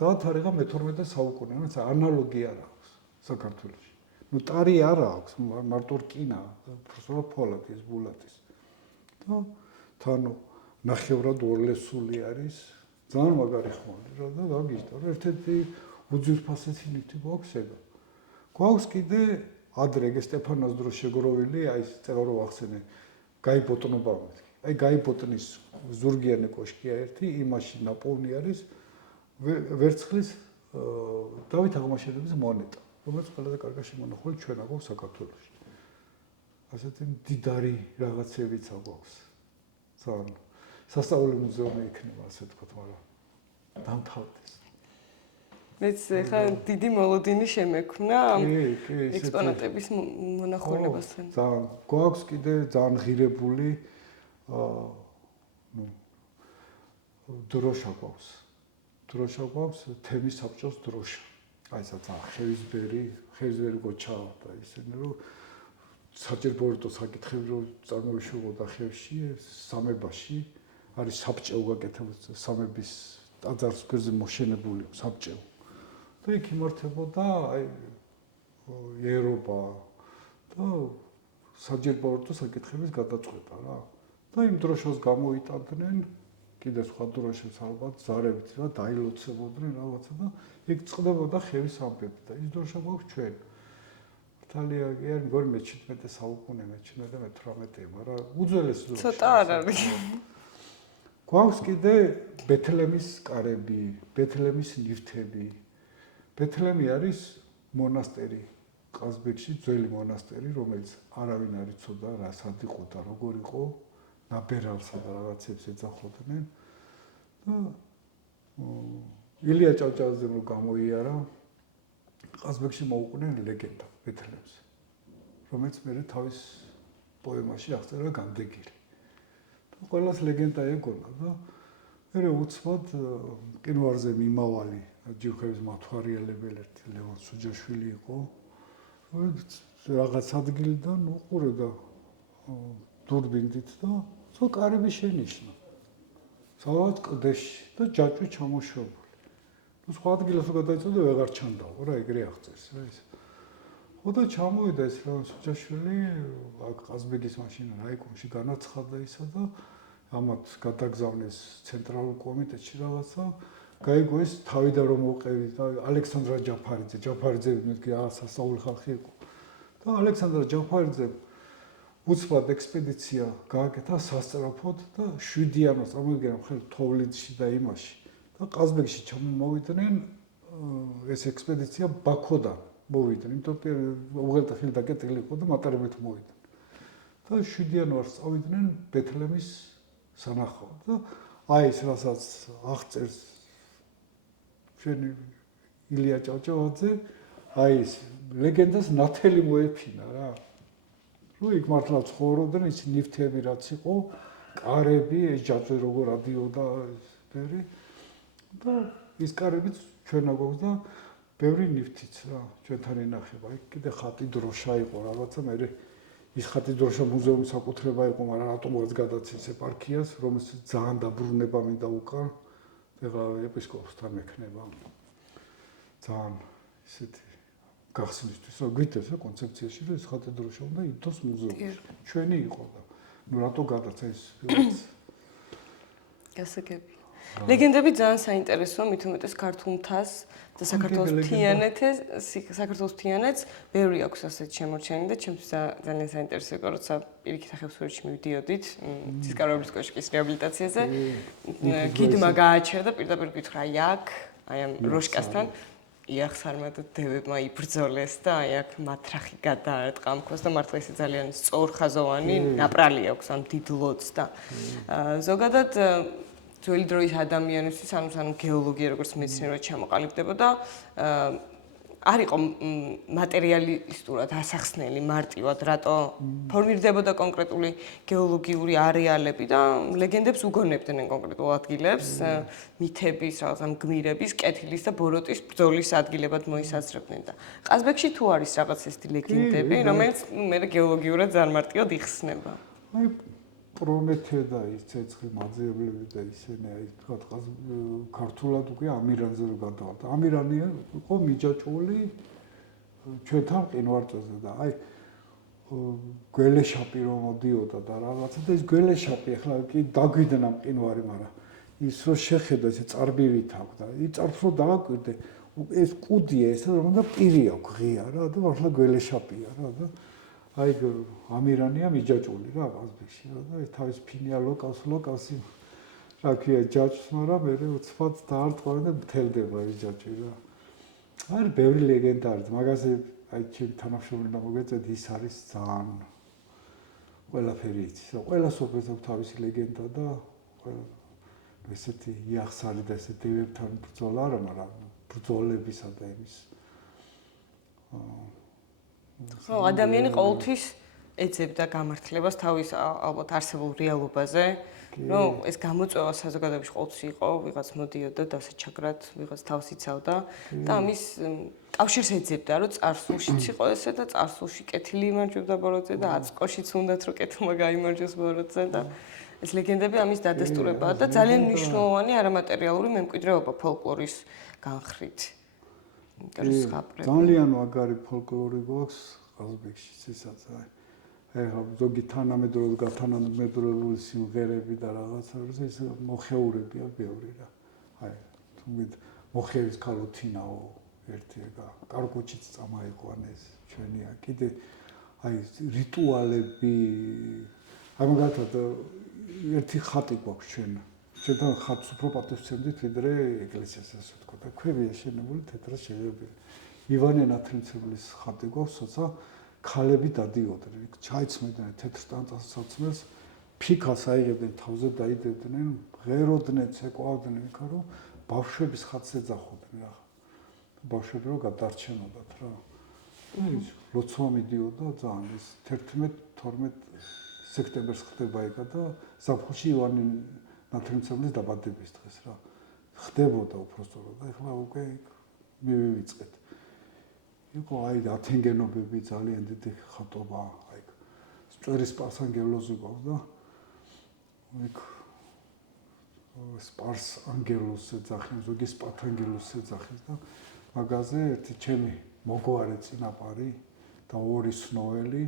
დაათარიღა მე-12 საუკუნე, რაც ანალოგი არ აქვს საქართველოში. ნუ ტარი არ აქვს, მარტო რკინა, უბრალოდ ფოლადი ეს ბულატის. და თანო ნახევრად ორლესული არის, ძალიან მაგარი ხმალი რა და გაგიჟდა, რომ ერთ-ერთი უძვირფასესი ნივთი გვაქვს ეგა. გვაქვს კიდე ადრე სტეფანოს დროს შეგროვილი, აი ეს წეღარო ახსენე, გაიბოტნობა მეთქი. აი გაიბოტნის ზურგიანი კოშკია ერთი, იმაში ნაპოვნი არის ვერცხლის დავით აღმაშენებლის მონეტა, რომელიც ყველაზე კარგად შემონახული ჩვენ აგვაქვს საქართველოში. ასეთი დიდარი რაღაცებიც აგვაქვს. ძალიან სასწაული მუზეუმი იქნება, ასე ვთქვათ, მაგრამ დამთავრდეს. მეც ხა დიდი მოლოდინი შემექმნა ექსპონატების მონახულებასთან. ძალიან გვაქვს კიდე ძალიან ღირებული დროშა გვაქვს. დროშა გვაქვს თემის საბჭოს დროშა. აი ესა ხევისბერი გოჩა და ისინი რომ საჭიროებო საკითხები რომ წარმოიშობოდა ხევში, სამებაში არის საბჭო გაკეთებული სამების ტაძარს გვერდზე მოშენებული საბჭო. და იქ იმართებოდა აი ერობა და საჭიროებო საკითხების გადაწყვეტა რა. და იმ დროშას გამოიტანდნენ კიდე სხვა დროშებს ალბათ ზარებით რა დაილოცებოდნენ რაღაცა და იქ წყდებოდა ხევის ამბები და ის დროშა გვაქვს ჩვენ. მართალია კი არ მგონი მე-17 საუკუნე, მე-18, მაგრამ უძველესი დროშა. ცოტა არ არის. გვაქვს კიდე ბეთლემის კარები, ბეთლემის ნივთები. ბეთლემი არის მონასტერი ყაზბეგში, ძველი მონასტერი, რომელიც არავინ არ იცოდა რა სად იყო და როგორ იყო, ნაბერალსა და რაღაცებს ეძახოდნენ. და ილია ჭავჭავაძემ რო გამოიარა, ყაზბეგში მოუყვნენ ლეგენდა ბეთლემს, რომელიც მე თავის პოემაში აღწერა გამდეგილი. და ყველას ლეგენდა ეგონა და მე უცბად მყინვარზე მიმავალი ჯიუხების მათვარიელებელი ერთი ლევან სუჯაშვილი იყო, რომელიც რაღაც ადგილიდან უყურებდა დურბინით და თო კარები შენიშნა. სადაც კლდეში და ჯაჭვი ჩამოშობილი. ნუ სხვა ადგილას რო გადაიწოდა ვეღარ ჩანდაო რა, ეგრე აღწერს რა ეს. ხო და ჩამოვიდა ეს ლევან სუჯაშვილი აქ ყაზბეგის მაშინ რაიკომში განაცხადა ისა და ამათ გადაგზავნეს ცენტრალურ კომიტეტში რაღაცა, გაიგო ეს თავიდან რომ მოყევით და ალექსანდრა ჯაფარიძე მეთქი სასწაული ხალხი იყო. და ალექსანდრა ჯაფარიძე უცბად ექსპედიცია გააკეთა სასწრაფოდ და 7 იანვარს წამოიდგენა მხოლოდ თოვლიდში და იმაში. და ყაზბეგში ჩამოვიდნენ ეს ექსპედიცია ბაქოდან მოვიდნენ, იმიტომ რომ უღელტეხილი დაკეტილი იყო და მატარებლით მოვიდნენ. და 7 იანვარს წავიდნენ ბეთლემის სანახავად და აი ეს რასაც აღწერს ჩვენი ილია ჭავჭავაძე, აი ეს ლეგენდას ნათელი მოეფინა რა. რო იქ მართლა ცხოვრობდნენ ის ნივთები რაც იყო, კარები, ეს ჯაჭვი როგორ ადიოდა ფერი და ის კარებიც ჩვენა გვაქვს და ბევრი ნივთიც რა, ჩვენთან ინახება. იქ კიდე ხატი დროშა იყო რაღაცა, მე ის ხატი დროშა მუზეუმის საკუთრება იყო, მაგრამ რატომღაც გადაცეს ეპარქიას, რომელსაც ძალიან დაბრუნება მინდა უკან, ეხლა ეპისკოპოსთან მექნება. ძალიან ისეთი გახსნისთვის, რომ გვიტევს რა კონცეფციაში, რომ ეს ხატი დროშა უნდა იდოს მუზეუმში. ჩვენი იყო და ნუ რატო გადაცა ეს ფილმს? გასაგები. ლეგენდები ძალიან საინტერესოა, მით უმეტეს ქართულ მთას და საქართველოს მთიანეთს ბევრი აქვს ასეთ შემორჩენილი და ჩემთვის ძალიან საინტერესო იყო, როცა პირიქით ახევსურეთში მივდიოდით, ცისკაროების კოშკის რეაბილიტაციაზე. გიდმა გააჩერდა პირდაპირ გითხრა, აი აქ, აი ამ როშკასთან იახსარმა და დევებმა იბრძოლეს და აი აქ მათრახი გადაარტყა ამ ქვას და მართლა ისე ძალიან სწორხაზოვანი ნაპრალი აქვს ამ დიდ ლოდს და ზოგადად ძველი დროის ადამიანისთვის ანუ გეოლოგია როგორც მეცნიერად ჩამოყალიბდებოდა არ იყო მატერიალისტურად ასახსნელი მარტივად რატო ფორმირდებოდა კონკრეტული გეოლოგიური არეალები და ლეგენდებს უგონებდნენ კონკრეტულ ადგილებს მითების რაღაც ამ გმირების კეთილის და ბოროტის ბრძოლის ადგილებად მოისაზრებდნენ და ყაზბეგში თუ არის რაღაც ესეთი ლეგენდები რომელიც მე გეოლოგიურად ძალიან მარტივად იხსნება აი პრომეთე და ის ცეცხლი მაძიებლები და ისინი აი თქვა ქართულად უკვე ამირანზე რო გადავალთ. ამირანი იყო მიჯაჭვული ჩვენთან მყინვარწვერზე და აი გველეშაპი რომ მოდიოდა და რაღაცა და ის გველეშაპი ახლა კი დაგვიდნა მყინვარი, მაგრამ ის რო შეხედა ესე წარბივით აქვს და ის წარბს რო დააკვირდე ეს კუდია ეს რომ და პირი აქვს ღია რა და ახლა გველეშაპია რა და აი ამირანია მიჯაჭვული რა ყაზბეგში რა და ეს თავის ფინია ლოკალს რა ქვია ჯაჭვს, მაგრამ მე უცბად დაარტყვა და მთელდება ეს ჯაჭვი რა. არის ბევრი ლეგენდა არის, მაგაზე აი ჩემ თანამშრომლებმა მოგეწედ ის არის ძალიან ყველაფერი იცის. ყველა სოფელს აქვს თავისი ლეგენდა და ესეთი იახსარი და ესეთი დევებთან ბრძოლა არა, მაგრამ ბრძოლებისა და იმის ხო, ადამიანი ყოველთვის ეძებდა გამართლებას თავის ალბათ არსებულ რეალობაზე, რომ ეს გამოწვევა საზოგადოებაში ყოველთვის იყო, ვიღაც მოდიოდა დასაჩაგრად, ვიღაც თავს იცავდა და ამის კავშირს ეძებდა, რომ წარსულშიც იყო ესე და წარსულში კეთილი იმარჯვებდა ბოროტზე და აწყოშიც უნდათ რომ კეთილმა გაიმარჯვოს ბოროტზე და ეს ლეგენდები ამის დადასტურებაა და ძალიან მნიშვნელოვანი არამატერიალური მემკვიდრეობა ფოლკლორის განხრით. ძალიან მაგარი ფოლკლორი გვაქვს ყაზბეგში, ცესაც აი ეხლა ზოგი თანამედროვე სიმღერები და რაღაცა ეს მოხეურებია ბევრი რა. აი თუმცა მოხევის ქალოთინაო ერთი ეგა კარგოჩიც წამაიყვანეს ჩვენია. კიდე აი რიტუალები აი მაგათად ერთი ხატი გვაქვს ჩვენთან ხატს უფრო პატივს ვცემდით ვიდრე ეკლესიას ასე ვთქვა და ქვებია შენებული თეთრად შეღებილი. ივანე ნათლიმცებლის ხატი გვაქვს, როცა ქალები დადიოდნენ, ჩაიცმოდნენ თეთრ ტანწასაცმელს, ფიქას აიღებდნენ თავზე დაიდებდნენ, ღეროდნენ, ცეკვავდნენ იქ რომ ბავშვების ხატს ეძახოდნენ რა. ბავშვები რო გადარჩენოდათ რა. ის ლოცვა მიდიოდა ძალიან ის 11-12 სექტემბერს ხდება ეგა და ზაფხულში ივანე ნათლიმცემლის დაბადების დღეს რა. ხდებოდა უბრალოდ და ეხლა უკვე მივივიწყეთ. იყო აი ათენგენობები ძალიან დიდი ხატობა, აი სწორი სპარსანგელოზი გვაქვს და იქ სპარს ანგელოზს ეძახიან, ზოგი სპათანგელოზს ეძახის და მაგაზე ერთი ჩემი მოგვარე წინაპარი და ორი სნოელი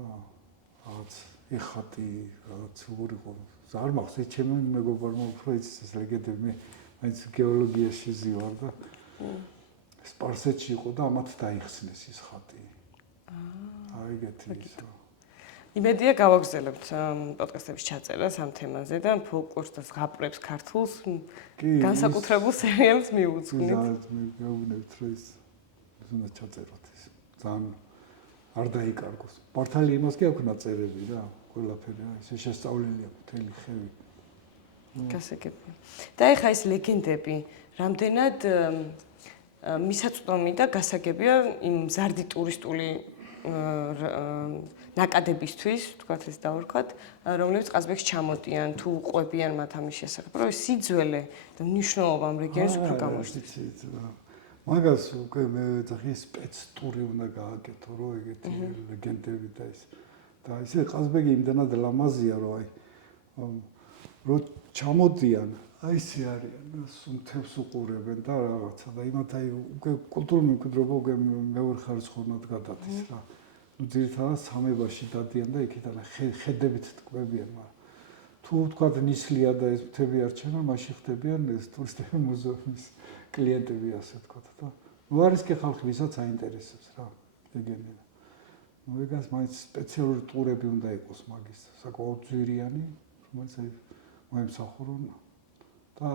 რაღაც ეხატი რაღაც როგორ იყო ზარ მახსოვს ჩემი მეგობარმა უფრო იცის ეს ლეგენდები მე მაინც გეოლოგიაში ზივარ და სპარსეთში იყო და ამათ დაიხსნეს ის ხატი. აი ეგეთი ისო. იმედია გავაგრძელებთ პოდკასტების ჩაწერას ამ თემაზე და ფოლკლორს და ზღაპრებს ქართულს განსაკუთრებულ სერიალს მიუძღვნით. მეუბნებთ რომ ის უნდა ჩაწეროთ ის. ძალიან არ დაიკარგოს. პორტალი იმას კი აქვს ნაწერები რა, ყველაფერი, ესე შესწავლილი აქვს მთელი ხევი. გასაგებია. და ეხლა ეს ლეგენდები რამდენად მისაწვდომი და გასაგებია იმ მზარდი ტურისტული ნაკადებისთვის, თქვათ ეს დავარქვათ, რომლებიც ყაზბეგს ჩამოდიან, თუ ყვებიან მათ ამის შესახებ, რომ ეს სიძველე და მნიშვნელობა ამ რეგიონის უფრო გამოჩნდეს. მაგას უკვე მე ვეძახი სპეცტური უნდა გააკეთო, რომ ეგეთი ლეგენდები და ის. და ისე ყაზბეგი იმდანად ლამაზია, რომ რომ ჩამოდიან, აი ისე არიან, სუნთებს უყურებენ და რაღაცა და იმათ აი უკვე კულტურული მემკვიდრეობა უკვე მეორე ხარისხოვანად გადადის რა. ნუ ძირითადად სამებაში დადიან და იქიდან ხედებით ტკბებიან, მაგრამ თუ ვთქვათ ნისლია და ეს მთები არ ჩანა, მაშინ ხდებიან ეს ტურისტები მუზეუმის კლიენტები ასე ვთქვათ და ნუ არის კი ხალხი, ვისაც აინტერესებს რა ლეგენდა. ნუ ეგას მაინც სპეციალური ტურები უნდა იყოს მაგის, საკმაოდ ძვირიანი, რომელიც აი მოემსახურონ და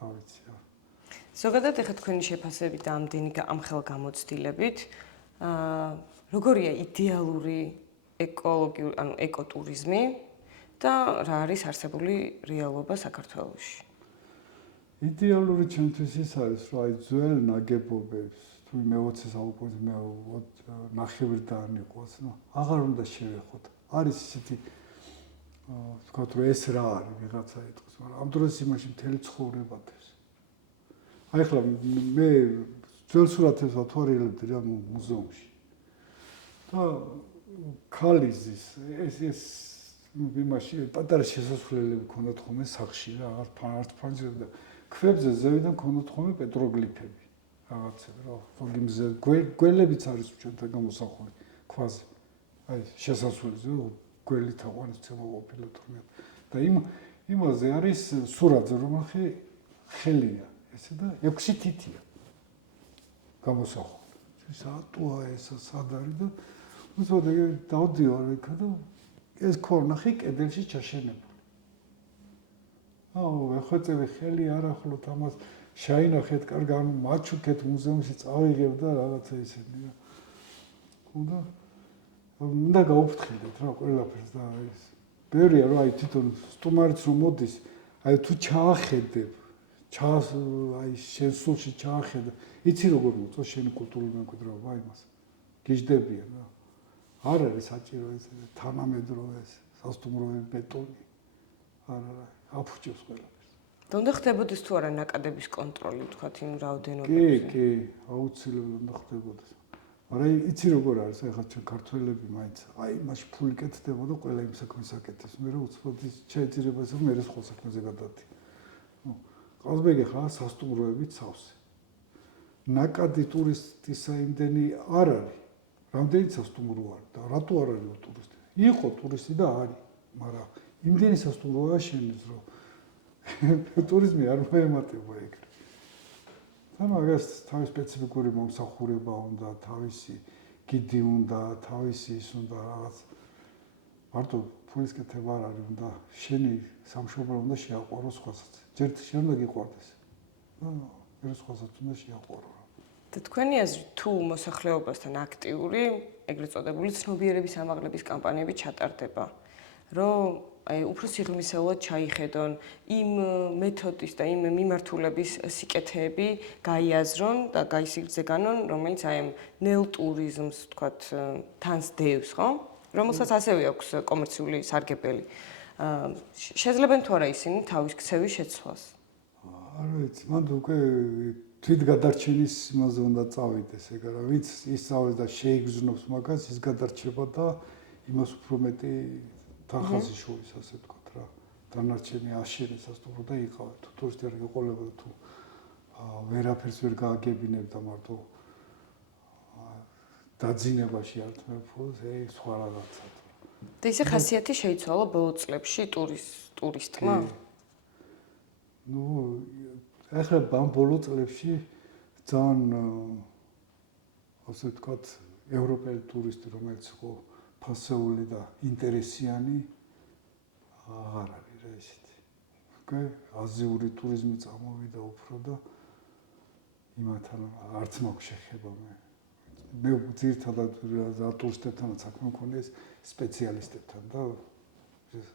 არ ვიცი რა. ზოგადად ეხლა თქვენი შეფასებით და ამდენი ამხელგამოცდილებით როგორია იდეალური ეკოლოგიური, ანუ ეკოტურიზმი და რა არის არსებული რეალობა საქართველოში? იდეალური ჩემთვის ის არის, რომ აი ძველ ნაგებობებს თუ მე-20 საუკუნის ნახევრიდან იყოს, ნუ აღარ უნდა შევეხოთ. არის ისეთი ვთქვათ, რომ ეს რა არის, ვიღაცა ეტყვის, მაგრამ ამ დროს იმაში მთელი ცხოვრება დეს. აი ხლა მე ძველ სურათებს ვათვალიერებდი რა მუზეუმში. და ქალიზის ეს იმაში პატარა შესასვლელები ქონდათ ხოლმე სახში რა, არც ფანჯრები და ქვებზე ზევიდან ქონდათ ხოლმე პეტროგლიფები. რაღაცები რა, ფოგიმზე გველებიც არის ჩვენთან გამოსახული ქვაზე. აი შესასვლელზე გველი თაყვანის ცემა ყოფილა თორმეტ. და იმაზე არის სურათზე, რომელხი ხელია, ესე და 6 თითია გამოსახული. საათოა ეს სად არის და უცბად დავდივარ იქ და ეს ქორნახი კედელში ჩაშენებული. აუ, ეხოწები ხელი არ ახლოთ ამას შაინახეთ, კარგ ანუ მაჩუქეთ მუზეუმში წავიღებ და რაღაცა ისეთი. უნდა გაუფრთხილდეთ რა ყველაფერს და ეს. ბევრია რომ აი თვითონ სტუმარიც რომ მოდის, აი თუ ჩაახედებ, აი შენ სულში ჩაახედა, იცი როგორ მოწო შენი კულტურული მემკვიდრეობა იმას. გიждდებიან რა. არ არის საჭირო ეს თანამედროვე ეს სასტუმროები ბეტონი. არა, აფუჭებს ყველაფერს. და უნდა ხდებოდეს თუ არა ნაკადების კონტროლი, ვთქვათ, იმ რაოდენობით. კი, აუცილებლად უნდა ხდებოდეს. მაგრამ იცი როგორ არის, ეხლა ჩვენ ქართველები მაინც აი მაშ ფული კეთდებოდა ყველა იმ საქმეს აკეთებს. მე რა უცბად ის შეეძირება ეს მე სხვა საქმეზე გადადი. ნუ ყაზბეგი ხა სასტუმროებით სავსე. ნაკადი ტურისტისა იმდენი არ არის. რამდენი სასტუმრო არის და რატო არ არის ტურისტი? იყო ტურისტი და არის, მაგრამ იმდენი სასტუმროა შენის რომ ტურიზმი არ მოემატება ეგრე. და მაგას თავის სპეციფიკური მომსახურება უნდა, თავისი გიდი უნდა, თავისი ის უნდა რაღაც მარტო ფულის კეთება არ არის, უნდა შენი სამშობლო უნდა შეაყვარო სხვასაც. ჯერ შენ უნდა გიყვარდეს. და ეს სხვასაც უნდა შეაყვარო. და თქვენი აზრით თუ მოსახლეობასთან აქტიური, ეგრეთ წოდებული ცნობიერების ამაღლების კამპანიები ჩატარდება, რომ აი უფრო სიღრმისეულად ჩაიხედონ იმ მეთოდის და იმ მიმართულების სიკეთეები, გაიაზრონ და გაისიგრძე განონ, რომელიც აი ამ ნელ ტურიზმს, ვთქვათ, თანს დევს, ხო? რომელსაც ასევე აქვს კომერციული სარგებელი. შეძლებენ თუ არა ისინი თავის ქცევის შეცვლას? არ ვიცი, მანდ უკვე თვითგადარჩენის იმაზე უნდა წავიდეს, ეგ არა, ვიც ისწავლის და შეიგრძნობს მაგას, ის გადარჩება და იმას უფრო მეტი თანხაზე შორის, ასე ვთქვათ რა. დანარჩენი აშენის სასტუმრო და იყავ, თუ ტურისტი არ იყოლებოდა თუ ვერაფერს ვერ გააგებინებ და მარტო დაძინებაში არ თმევ ფულს, სხვა რაღაცა. და ისე ხასიათი შეიცვალა ბოლო წლებში ტურისტმა? ნუ ახლა ბოლო წლებში ძალიან ასე ვთქვათ, ევროპელი ტურისტი, რომელიც იყო ფასეული და ინტერესიანი, აღარ არის რა ისეთი. უკვე აზიური ტურიზმი წამოვიდა უფრო და იმათთან არც მაქვს შეხება მე. მე ძირითადად რა ტურისტებთან საქმე მქონია სპეციალისტებთან და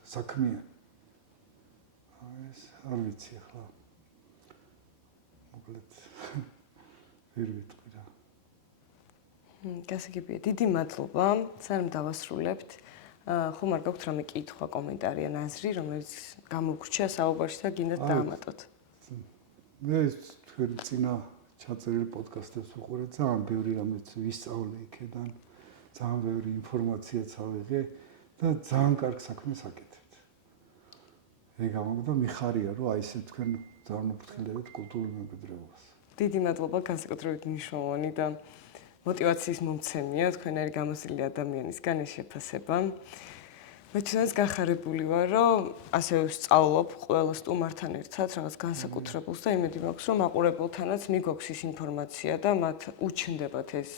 საქმიანი. ეს არ ვიცი ახლა. მოკლედ ვერ ვიტყვი რა. გასაგებია, დიდი მადლობა. სანამ დავასრულებთ, ხომ არ გაქვთ რამე კითხვა, კომენტარი ან აზრი, რომელიც გამოგვრჩა საუბარში და გინდათ დაამატოთ? მე თქვენ წინა ჩაწერილი პოდკასტებს ვუყურე, ძალიან ბევრი რამეც ვისწავლე იქიდან, ძალიან ბევრი ინფორმაციაც ავიღე და ძალიან კარგ საქმეს აკეთებთ. ეგ გამოგდა მიხარია, რომ აი ესე თქვენ ძალიან უფრთხილდებთ კულტურულ მემკვიდრეობას. დიდი მადლობა, განსაკუთრებით მნიშვნელოვანი და мотиваციის მომცემია თქვენერი გამოსილი ადამიანისგან ეს შეფასება. მე ჩვენს გახარებული ვარ, რომ ასე ვსწავლობ ყველა სტუმართან ერთად რაღაც განსაკუთრებულს და იმედი მაქვს, რომ მაყურებელთანაც მიგვაქვს ის ინფორმაცია და მათ უჩნდებათ ეს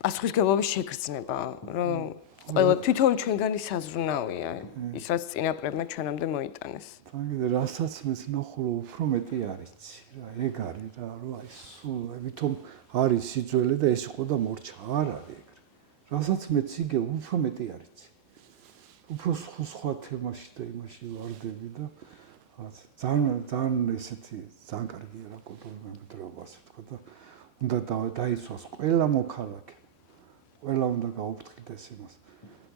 პასუხისგებლობის შეგრძნება, რომ ყველა თვითონ ჩვენგანი საზრუნავია, ის რაც წინაპრებმა ჩვენამდე მოიტანეს. თანგიდე რასაც მეც ნახულო უფრო მეტი არიცი რა, ეგ არის რა, რომ აი სულ ვითომ არის სიძველე და ეს იყო და მორჩა, არ არის ეგრე. რასაც მეც იგე უფრო მეტი არიცი. უფრო სხვა თემაში და იმაში ვარდები და რაღაც ძალიან ესეთი ძალიან კარგია რა კულტურული მემკვიდრეობა ასე ვთქვა და უნდა დაიცვას ყველა მოქალაქე. ყველა უნდა გაუფრთხილდეს იმას.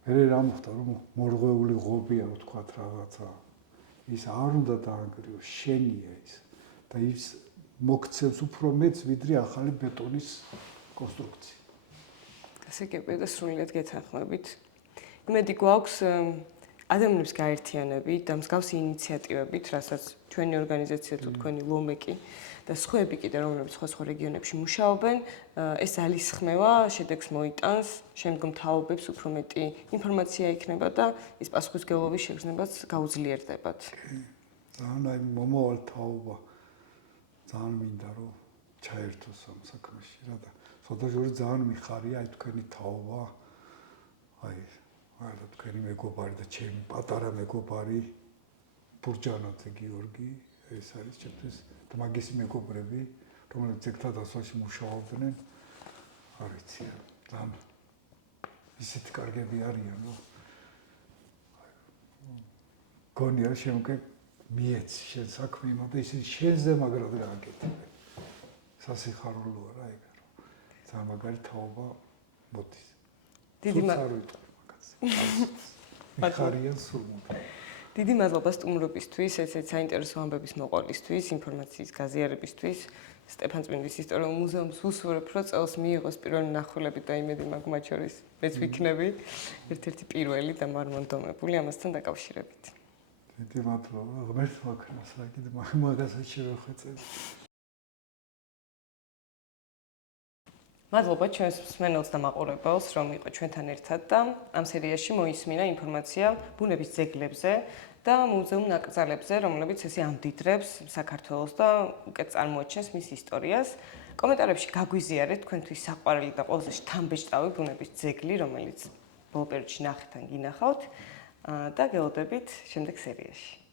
მე რა მოხდა რომ მორღვეული ღობია ვთქვა რაღაცა. ის არ უნდა დაანგრიოს, შენია ის და ის მოგცემს უფრო მეც ვიდრე ახალი ბეტონის კონსტრუქცია. გასაგებია და სრულიად გეთანხმებით. იმედი გვაქვს ადამიანებს გაერთიანებით და მსგავსი ინიციატივებით, რასაც ჩვენი ორგანიზაცია თუ თქვენი ლომეკი და სხვაები კიდე რომლებიც სხვა რეგიონებში მუშაობენ, ეს ძალისხმევა შედეგს მოიტანს, შემდგომ თაობებს უფრო მეტი ინფორმაცია იქნება და ის პასუხისმგებლობის შეგრძნებაც გაუძლიერდებათ. ძალიან აი მომავალ თაობა ძალიან მინდა რომ ჩაერთოს ამ საქმეში რა და სხვადასხვა ძალიან მიხარია აი თქვენი თაობა აი თქვენი მეგობარი და ჩემი პატარა მეგობარი ბურჯანაძე გიორგი ეს არის ჩემთვის და მაგისი მეგობრები რომლებიც ერთად ასოში მუშაობდნენ არ ვიცი ძალიან ისეთი კარგები არიან რომ გონია შემკე მიეცი შენ საქმე იმოდა ისე შენზე მაგრად გააკეთებ სასიხარულოა რა ეგ რომ ძალიან მაგარი თაობა მოდის დიდი დიდი მადლობა სტუმრობისთვის, ესეც საინტერესო ამბების მოყოლისთვის, ინფორმაციის გაზიარებისთვის. სტეფანწმინდის ისტორიულ მუზეუმს უსურვებ, რომ წელს მიიღოს პირველი ნახულები და იმედი მაქვს მათ შორის მეც ვიქნები ერთ-ერთი პირველი და მარმონდომებული ამასთან დაკავშირებით. დიდი მადლობა, ღმერთს მაქნას რა კიდე მაგასაც შევხვეწებ. მადლობა ჩვენს მსმენელს და მაყურებელს, რომ იყო ჩვენთან ერთად და ამ სერიაში მოისმინა ინფორმაცია ბუნების ძეგლებზე და მუზეუმ ნაკრძალებზე, რომლებიც ესე ამდიდრებს საქართველოს და უკეთ წარმოაჩენს მის ისტორიას. კომენტარებში გაგვიზიარეთ თქვენთვის საყვარელი და ყველაზე შთამბეჭდავი ბუნების ძეგლი, რომელიც ბოლო პერიოდში ნახეთ ან გინახავთ და გელოდებით შემდეგ სერიაში.